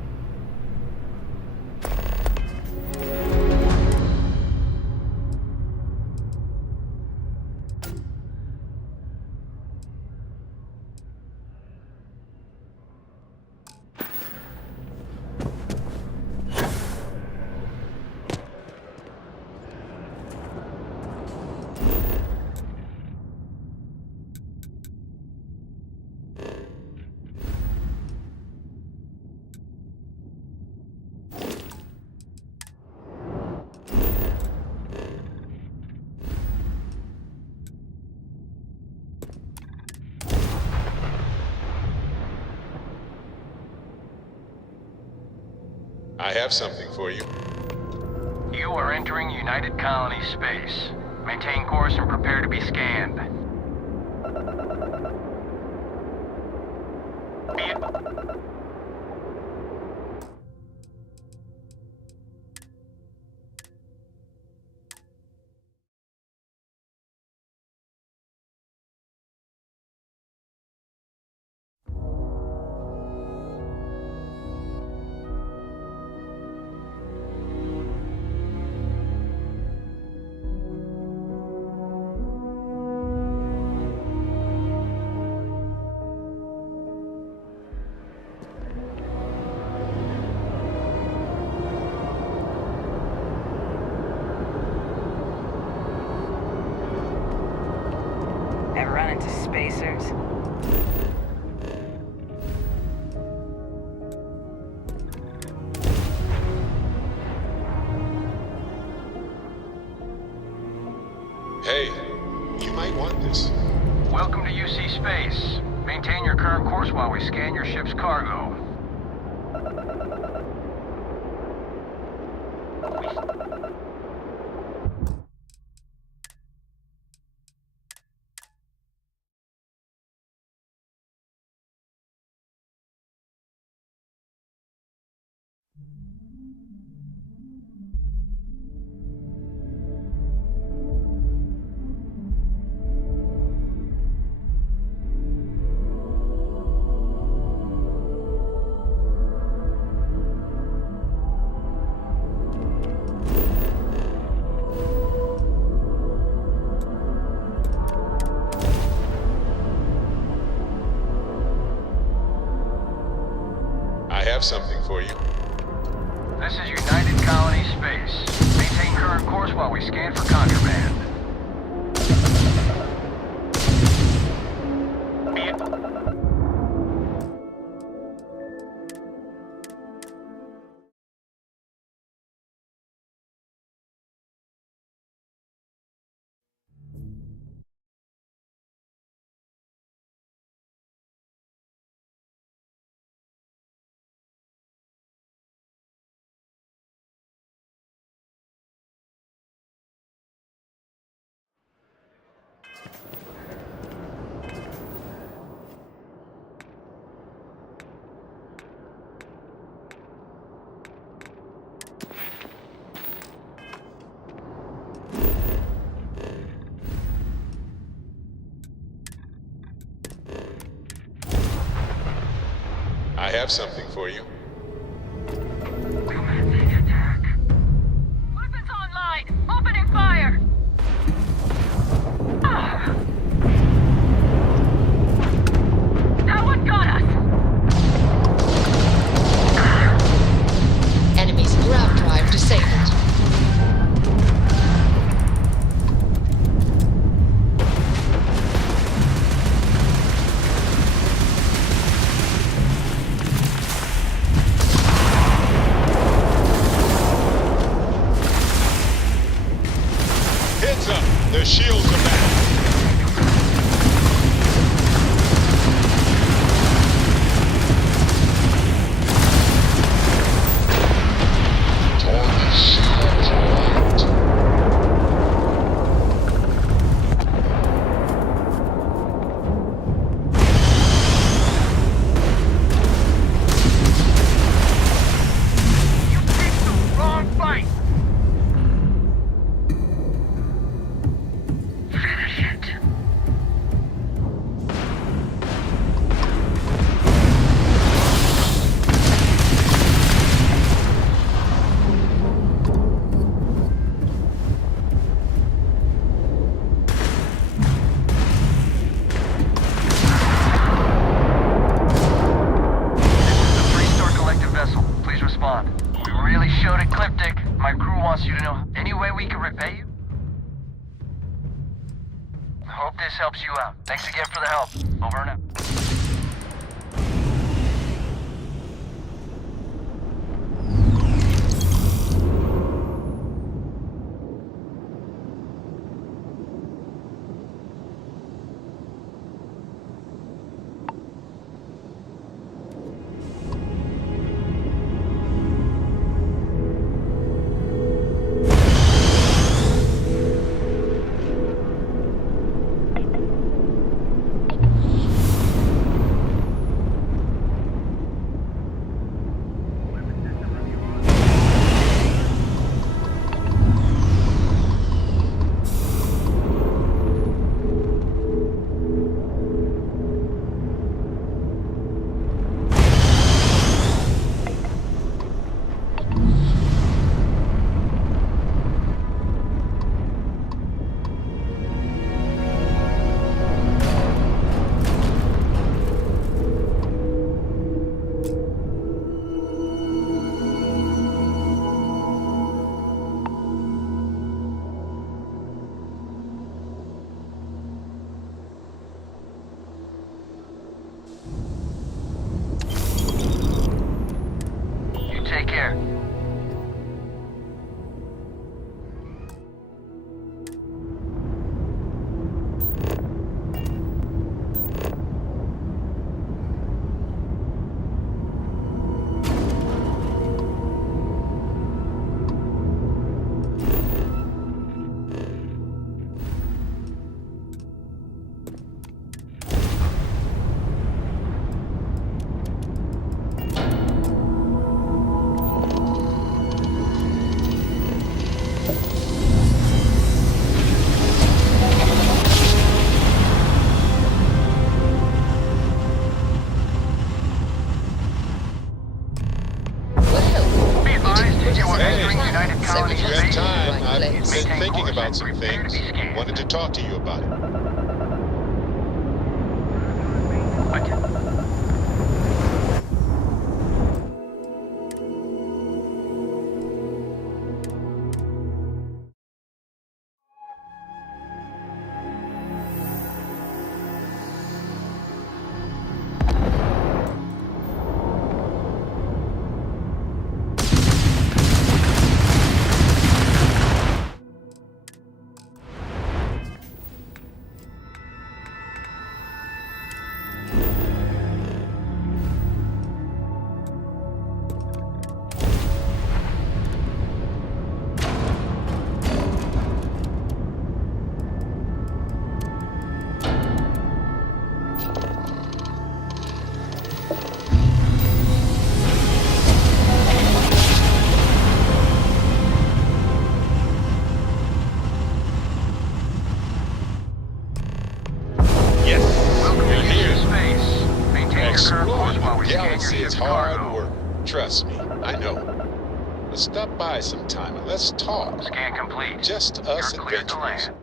I have something for you. You are entering United Colony space. Maintain course and prepare to be scanned. Hey, you might want this. Welcome to UC Space. Maintain your current course while we scan your ship's cargo. I have something for you. This is United Colony Space. Maintain current course while we scan for contraband. I have something for you. Weapons online! Opening fire! That one got us! Enemy's grav drive disabled. Heads up! The shields are back! You picked the wrong fight! Finish it. Three-star collective vessel. Please respond. We really showed Ecliptic. My crew wants you to know any way we can repay you. Hope this helps you out. Thanks again for the help. Over and out. about some things. Wanted to talk to you about it. Trust me, I know. But stop by sometime and let's talk. Scan complete. Just us You're cleared to adventurers. land.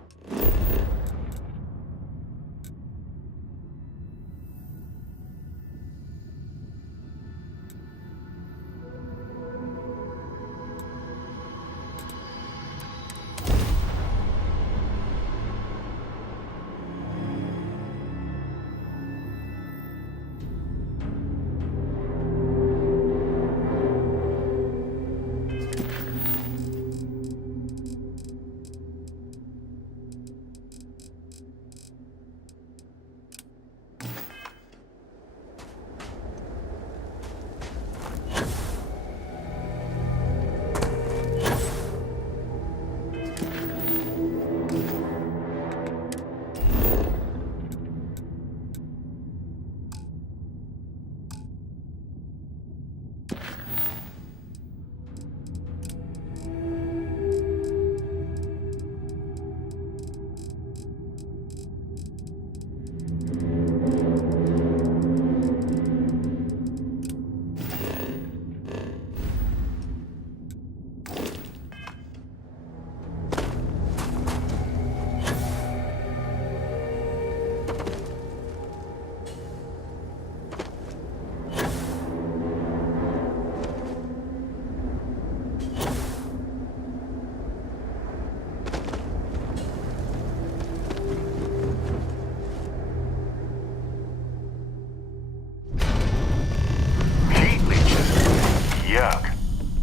Yuck.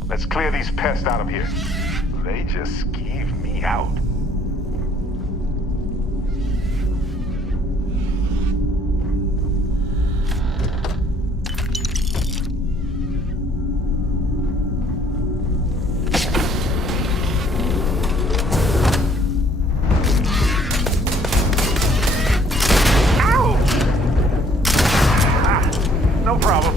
Let's clear these pests out of here. They just skeeve me out. No problem.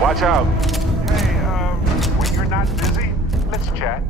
Watch out. Hey, when you're not busy, let's chat.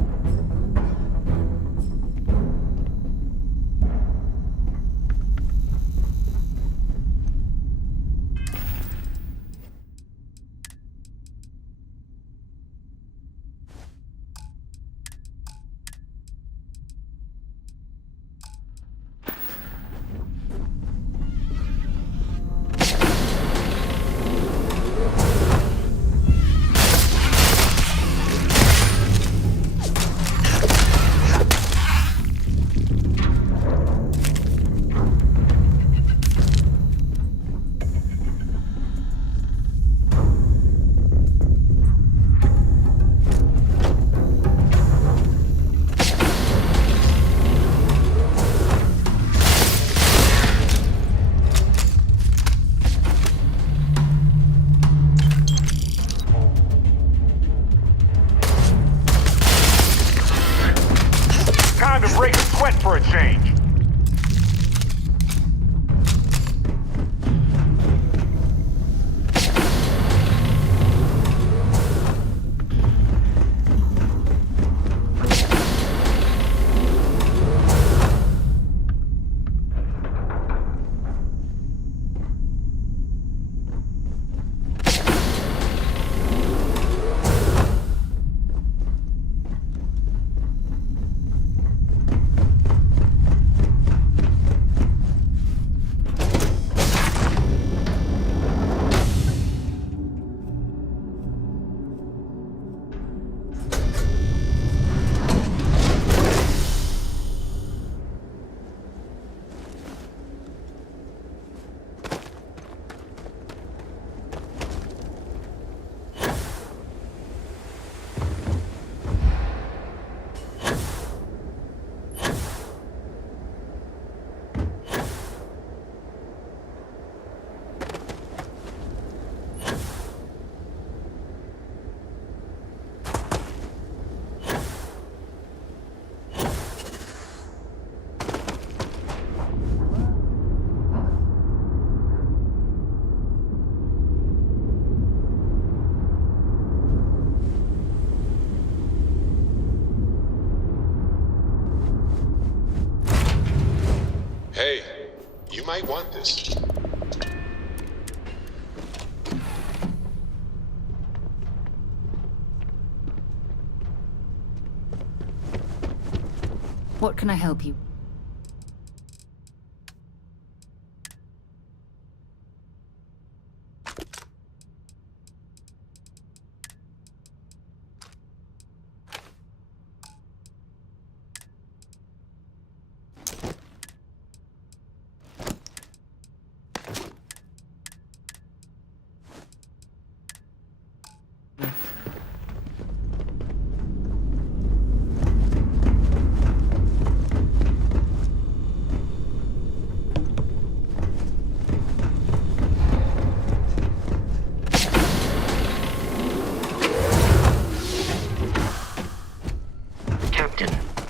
You might want this. What can I help you?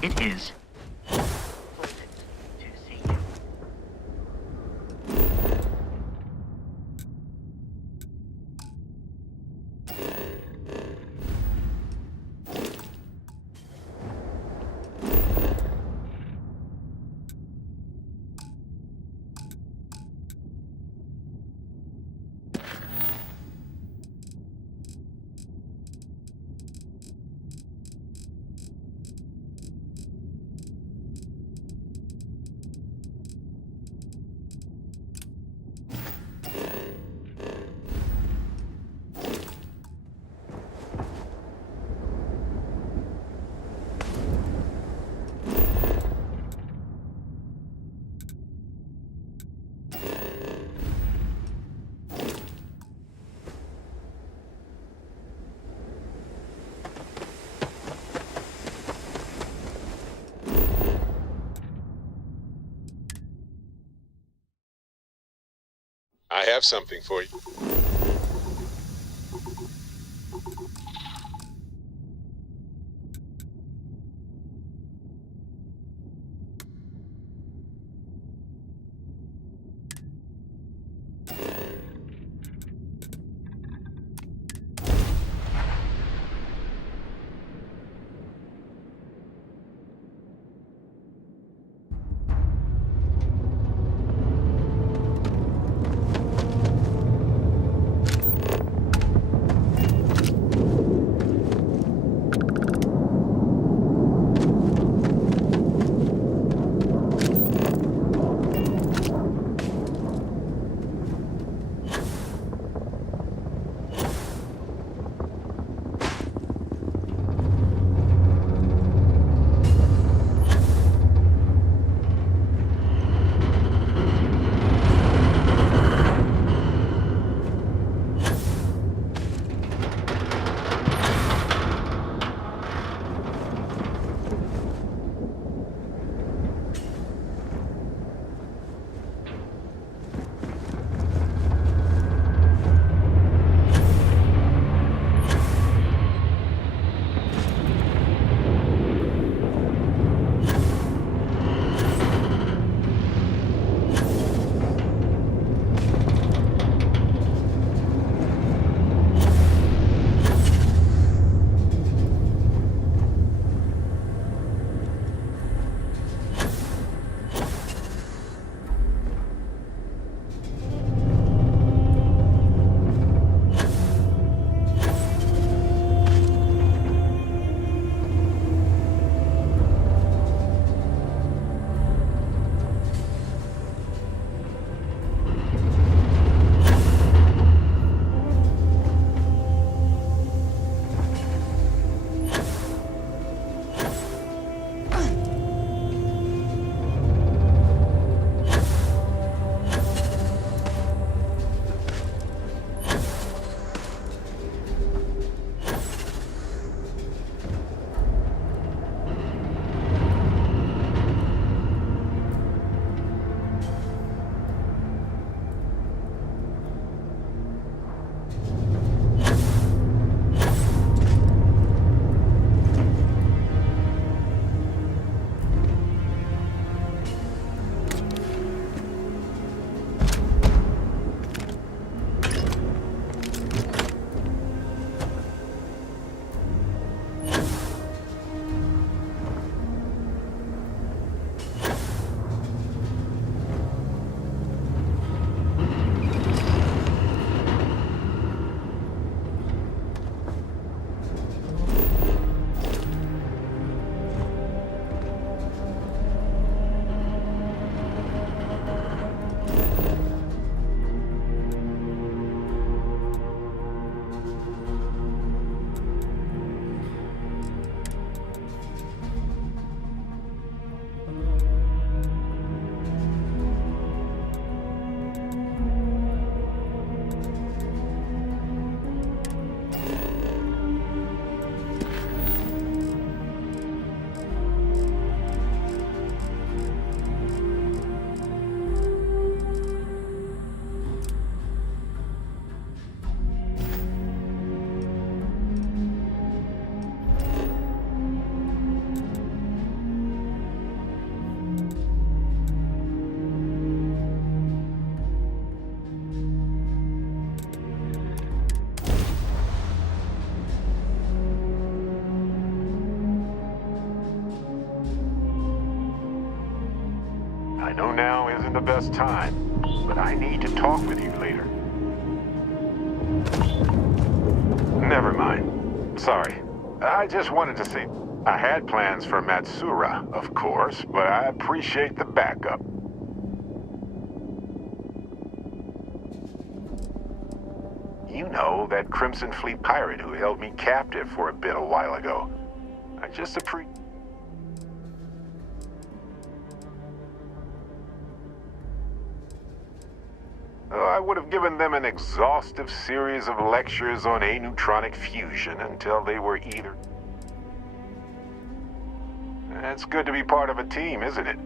It is. I have something for you. best time, but I need to talk with you later. Never mind. Sorry. I just wanted to see. I had plans for Matsura, of course, but I appreciate the backup. You know, that Crimson Fleet pirate who held me captive for a bit a while ago. I just appreciate... I would have given them an exhaustive series of lectures on aneutronic fusion until they were either... It's good to be part of a team, isn't it?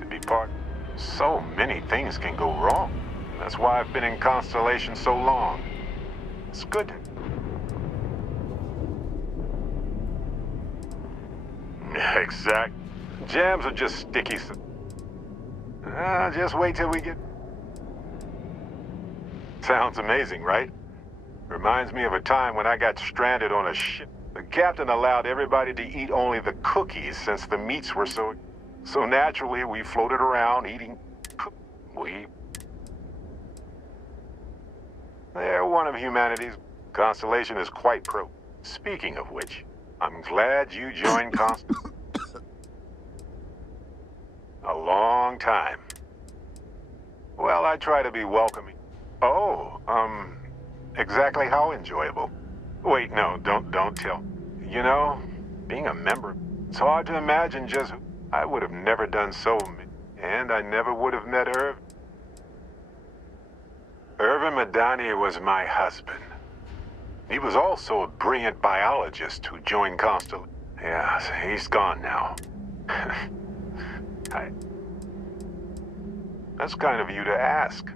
To be part... So many things can go wrong. That's why I've been in Constellation so long. It's good. Exact. Jams are just sticky. Just wait till we get... Sounds amazing, right? Reminds me of a time when I got stranded on a ship. The captain allowed everybody to eat only the cookies since the meats were so naturally we floated around eating... They're one of humanity's... Constellation is quite pro. Speaking of which, I'm glad you joined Constellation. A long time. Well, I try to be welcoming. Oh, exactly how enjoyable? Wait, no, don't tell. You know, being a member, it's hard to imagine just... I would have never done so, and I never would have met Irvin. Irvin Madani was my husband. He was also a brilliant biologist who joined Constellation. Yeah, he's gone now. That's kind of you to ask.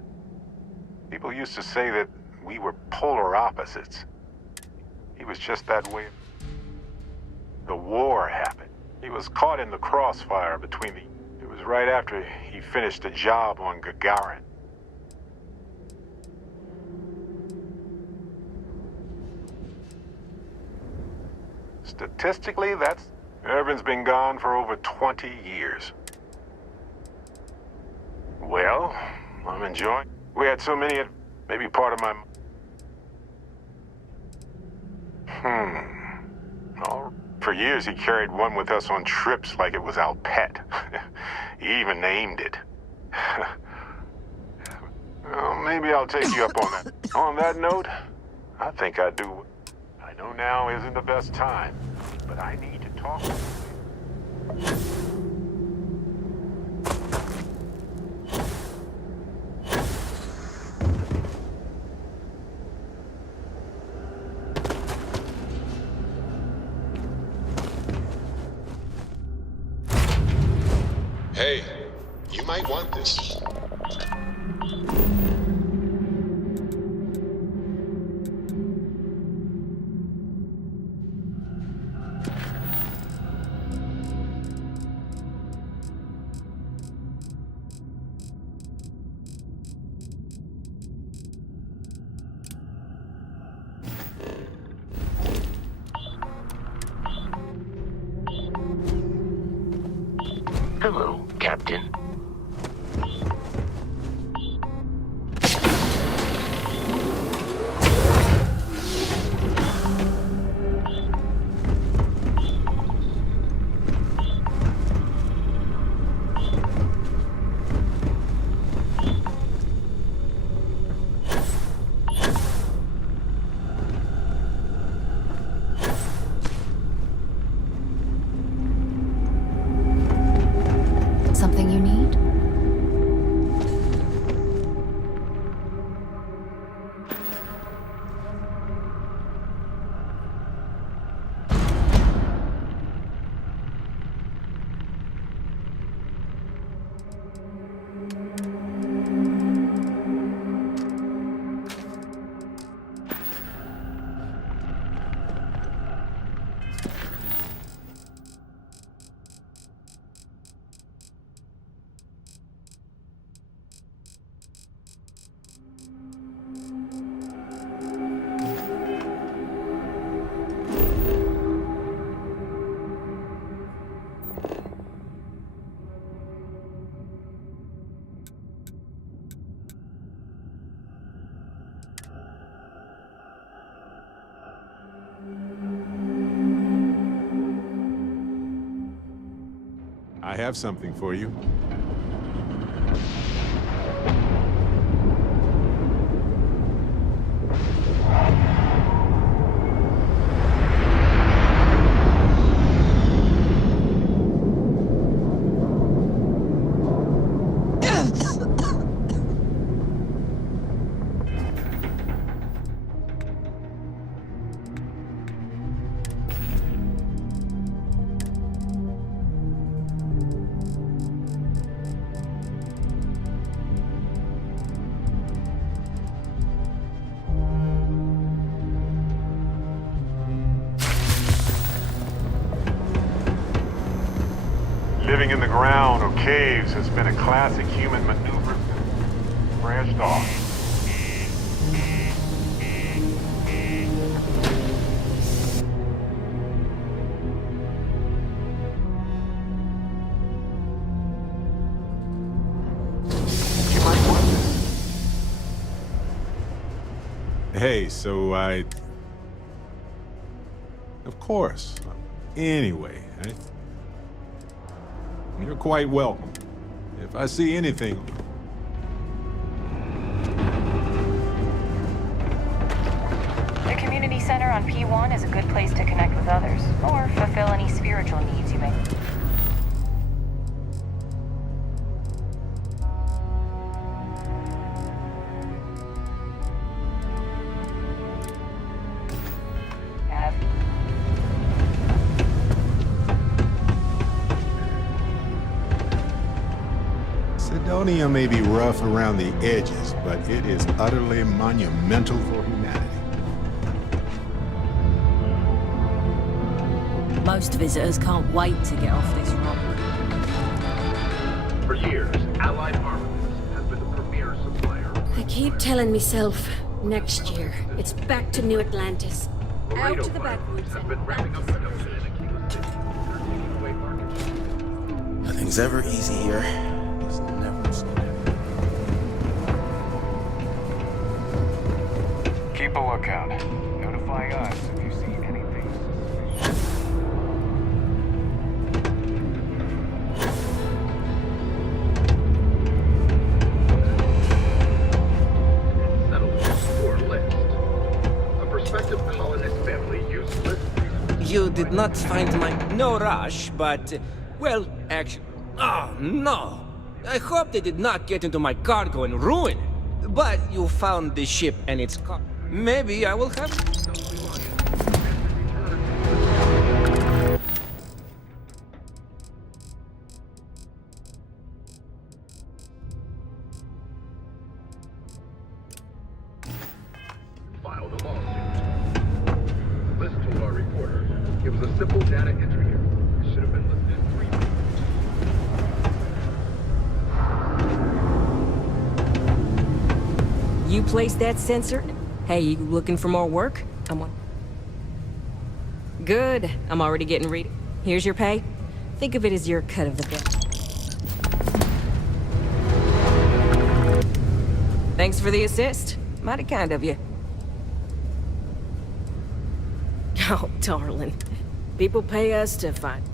People used to say that we were polar opposites. He was just that way. The war happened. He was caught in the crossfire between the... It was right after he finished a job on Gagarin. Statistically, that's... Irvin's been gone for over 20 years. Well, I'm enjoying... We had so many... Maybe part of my... Oh, for years he carried one with us on trips like it was our pet. He even named it. Well, maybe I'll take you up on that. On that note, I think I do. I know now isn't the best time, but I need to talk to you. Hey, you might want this. Hello, Captain. Something you need? have something for you. Living in the ground or caves has been a classic human maneuver. Branched off. You might wonder. Hey, so of course. Anyway, you're quite welcome. If I see anything... The community center on P1 is a good place to connect with others, or fulfill any spiritual needs you may. Sidonia may be rough around the edges, but it is utterly monumental for humanity. Most visitors can't wait to get off this rock. For years, Allied Armaments has been the premier supplier. I keep telling myself, next year, it's back to New Atlantis. Out to the backwoods. Has been ramping up production in a key city. They're taking away market share. Nothing's ever easy here. It's never slow. Keep a lookout. Notify us if you see anything suspicious. You did not find my... No rush, but... well, actually... Oh, no! I hope they did not get into my cargo and ruin it. But you found the ship and its car. Maybe I will have... Filed a lawsuit. Liz told our reporter it was a simple data entry error. It should have been listed 3 times. You placed that sensor? Hey, you looking for more work? I'm on. Good. I'm already getting ready. Here's your pay. Think of it as your cut of the bill. Thanks for the assist. Mighty kind of you. Oh, darling. People pay us to find...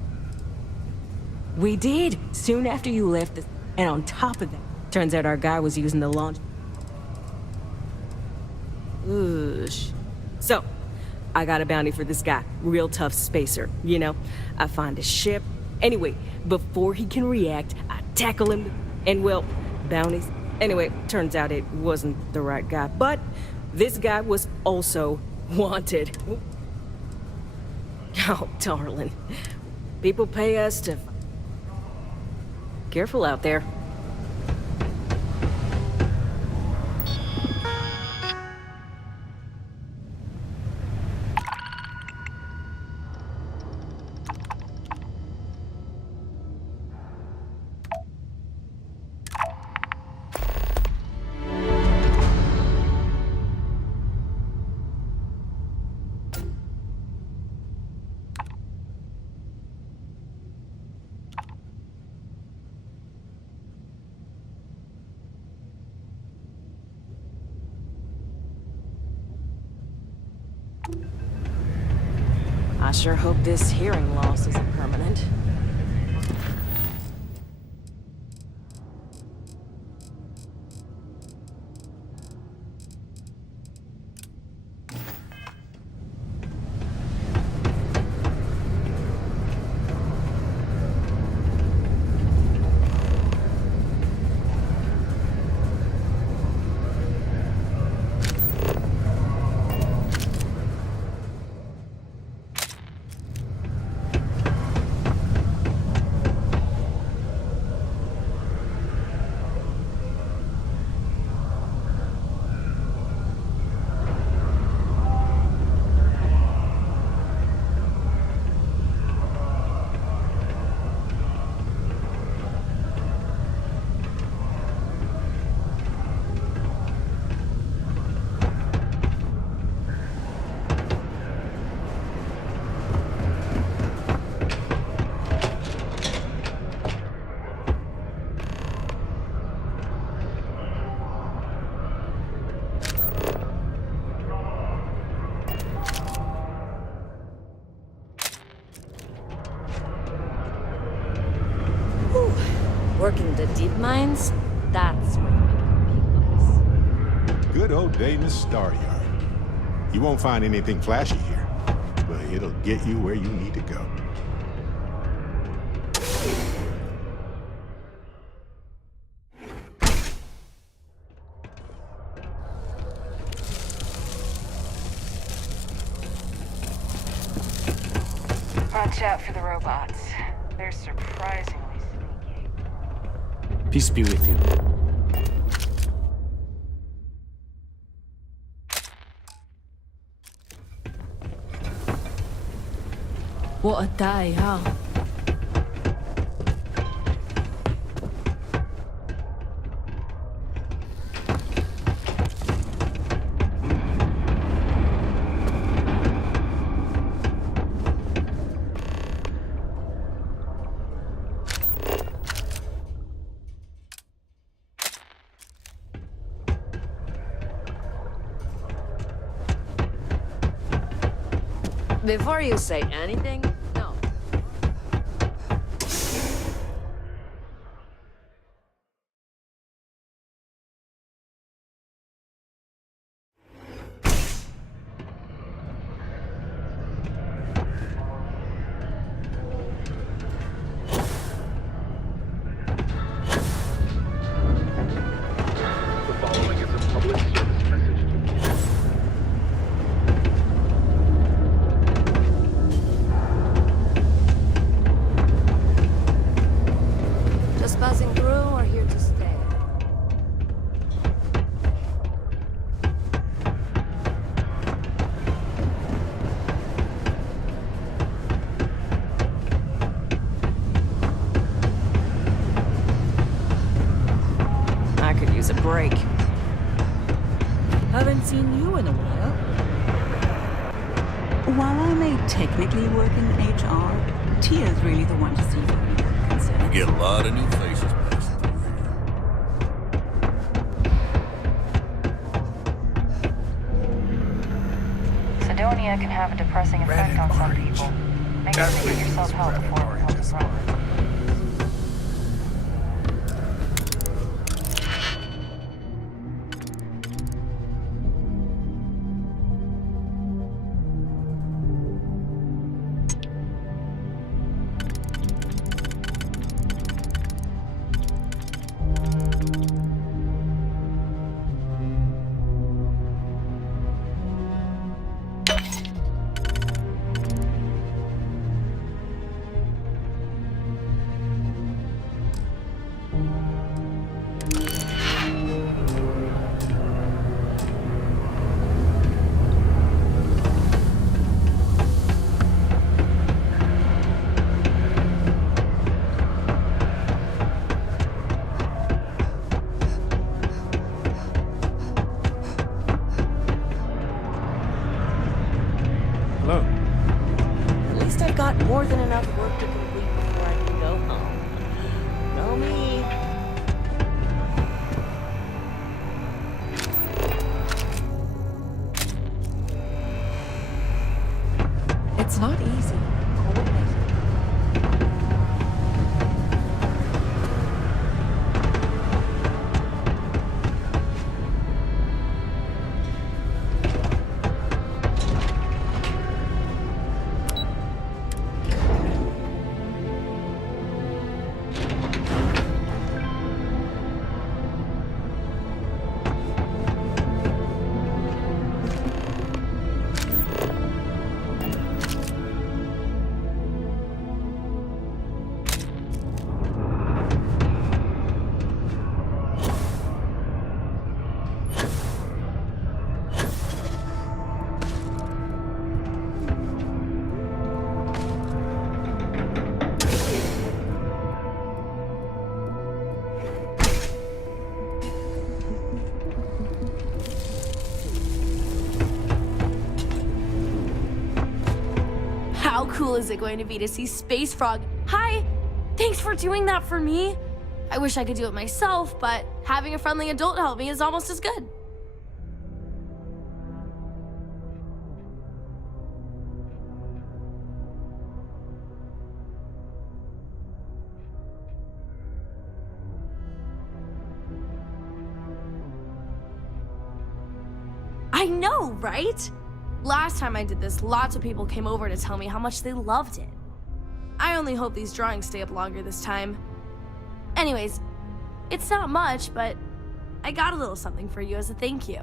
We did, soon after you left the... And on top of that, turns out our guy was using the launch... Oosh. So, I got a bounty for this guy. Real tough spacer, you know? I find his ship. Anyway, before he can react, I tackle him. And, well, bounties... Anyway, turns out it wasn't the right guy. But this guy was also wanted. Oh, darling. People pay us to... Careful out there. I sure hope this hearing loss isn't permanent. deep mines, that's where the big bucks. Good old Davis Staryard. You won't find anything flashy here, but it'll get you where you need to go. Watch out for the robots. They're surprisingly sneaky. Peace be with you. What a day, huh? Before you say anything, no. The following is a public service message to you. Just buzzing through or here to stay? I could use a break. Haven't seen you in a while. While I may technically work in HR, Tia's really the one to see for your concerns. You get a lot of new faces passing through here. Sidonia can have a depressing effect on some people. Make sure to get yourself help before it helps run. Hello. At least I've got more than enough work to complete before I can go home. Know me. It's not easy. How cool is it going to be to see Space Frog? Hi! Thanks for doing that for me. I wish I could do it myself, but having a friendly adult help me is almost as good. I know, right? Last time I did this, lots of people came over to tell me how much they loved it. I only hope these drawings stay up longer this time. Anyways, it's not much, but I got a little something for you as a thank you.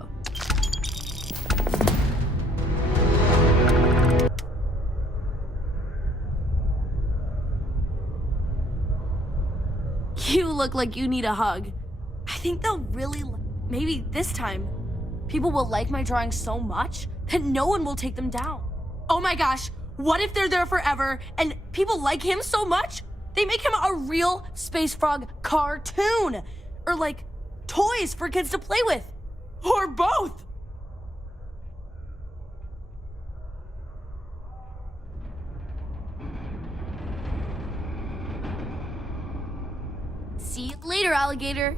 You look like you need a hug. I think they'll really, maybe this time, people will like my drawings so much that no one will take them down. Oh my gosh, what if they're there forever and people like him so much, they make him a real Space Frog cartoon? Or like, toys for kids to play with. Or both. See you later, alligator.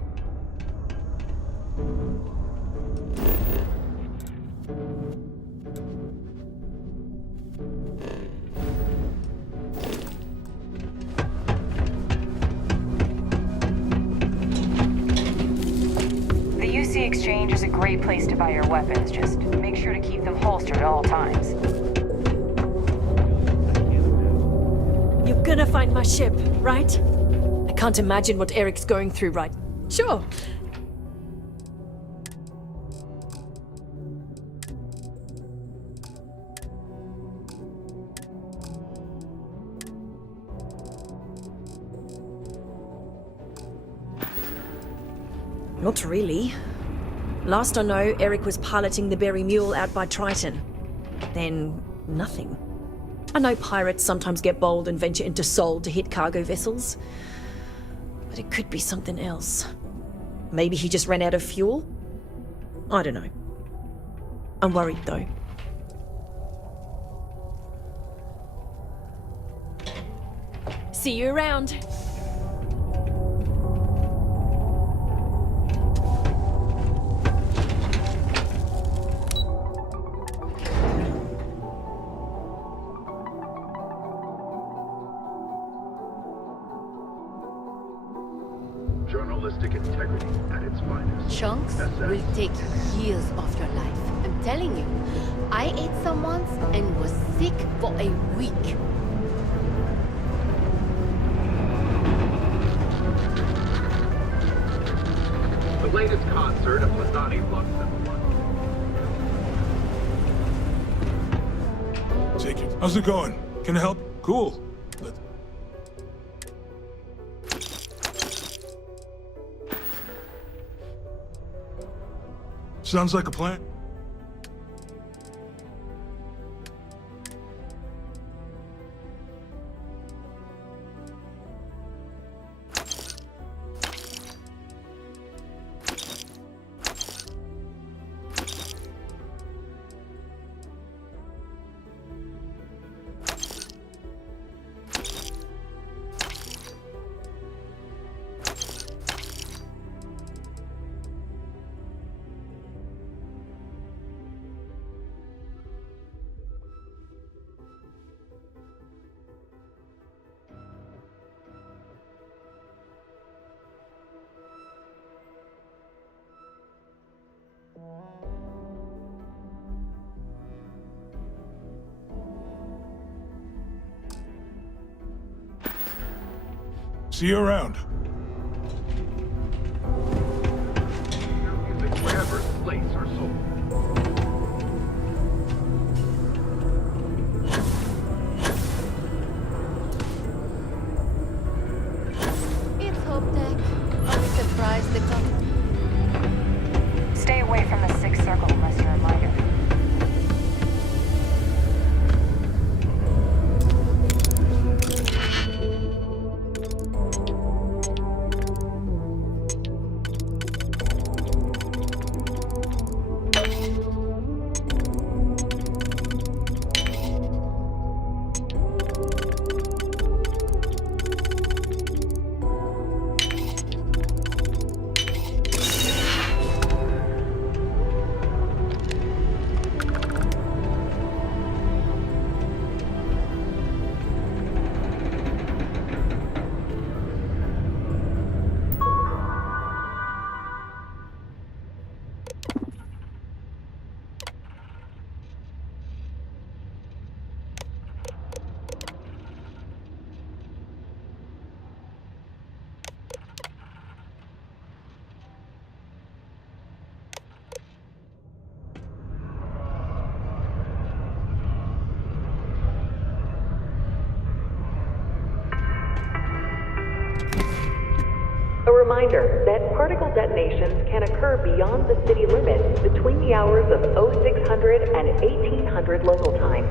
The UC Exchange is a great place to buy your weapons. Just make sure to keep them holstered at all times. You're gonna find my ship, right? I can't imagine what Eric's going through right. Sure. Not really. Last I know, Eric was piloting the Berry Mule out by Triton. Then, nothing. I know pirates sometimes get bold and venture into Sol to hit cargo vessels. But it could be something else. Maybe he just ran out of fuel? I don't know. I'm worried, though. See you around. Journalistic integrity at its finest. Chunks will take years off your life. I'm telling you. I ate some once and was sick for a week. The latest concert of Lasani Lux. Take it. How's it going? Can I help? Cool. Sounds like a plan. See you around. Wherever slates are sold. It's Hope Deck. Are we surprised the company? Stay away from the sixth circle unless you're a miner. Reminder that particle detonations can occur beyond the city limits between the hours of 0600 and 1800 local time.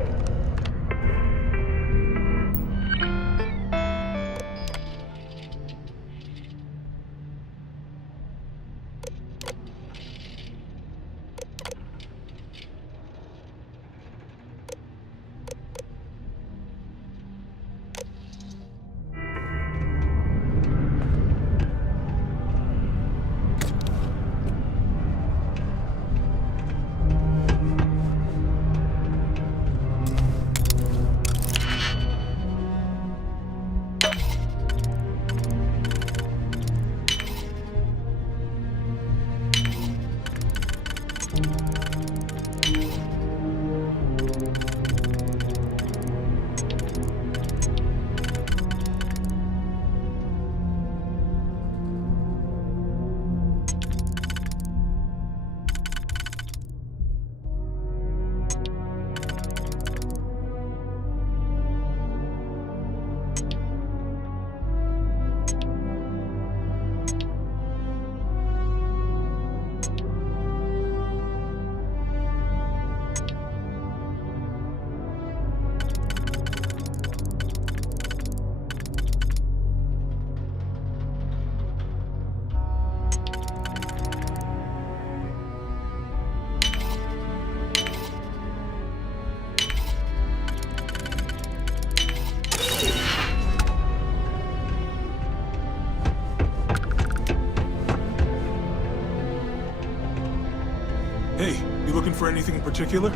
Hey, you looking for anything in particular?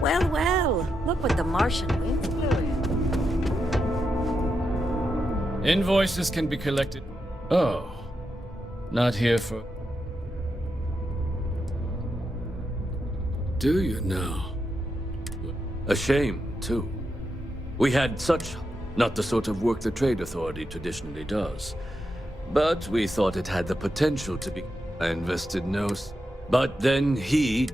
Well, well, look what the Martian wind's blowing. Invoices can be collected. Oh. Not here for... Do you now? A shame, too. We had such... not the sort of work the Trade Authority traditionally does. But we thought it had the potential to be... I invested no... But then he...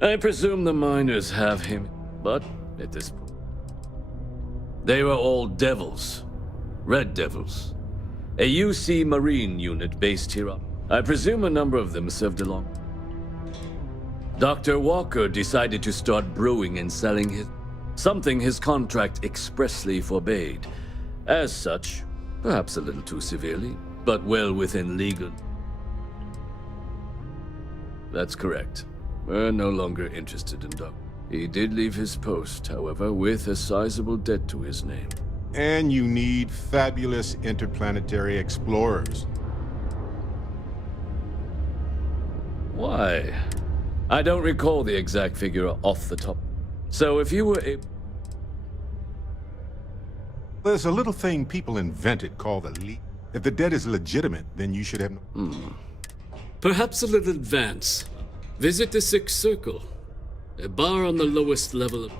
I presume the miners have him, but at this point... They were all devils. Red devils. A UC Marine unit based here up. I presume a number of them served along. Dr. Walker decided to start brewing and selling something his contract expressly forbade. As such, perhaps a little too severely, but well within legal. That's correct. We're no longer interested in Doc. He did leave his post, however, with a sizable debt to his name. And you need fabulous interplanetary explorers. Why? I don't recall the exact figure off the top. So if you were able... There's a little thing people invented called the leak. If the debt is legitimate, then you should have... Perhaps a little advance. Visit the Sixth Circle. A bar on the lowest level of...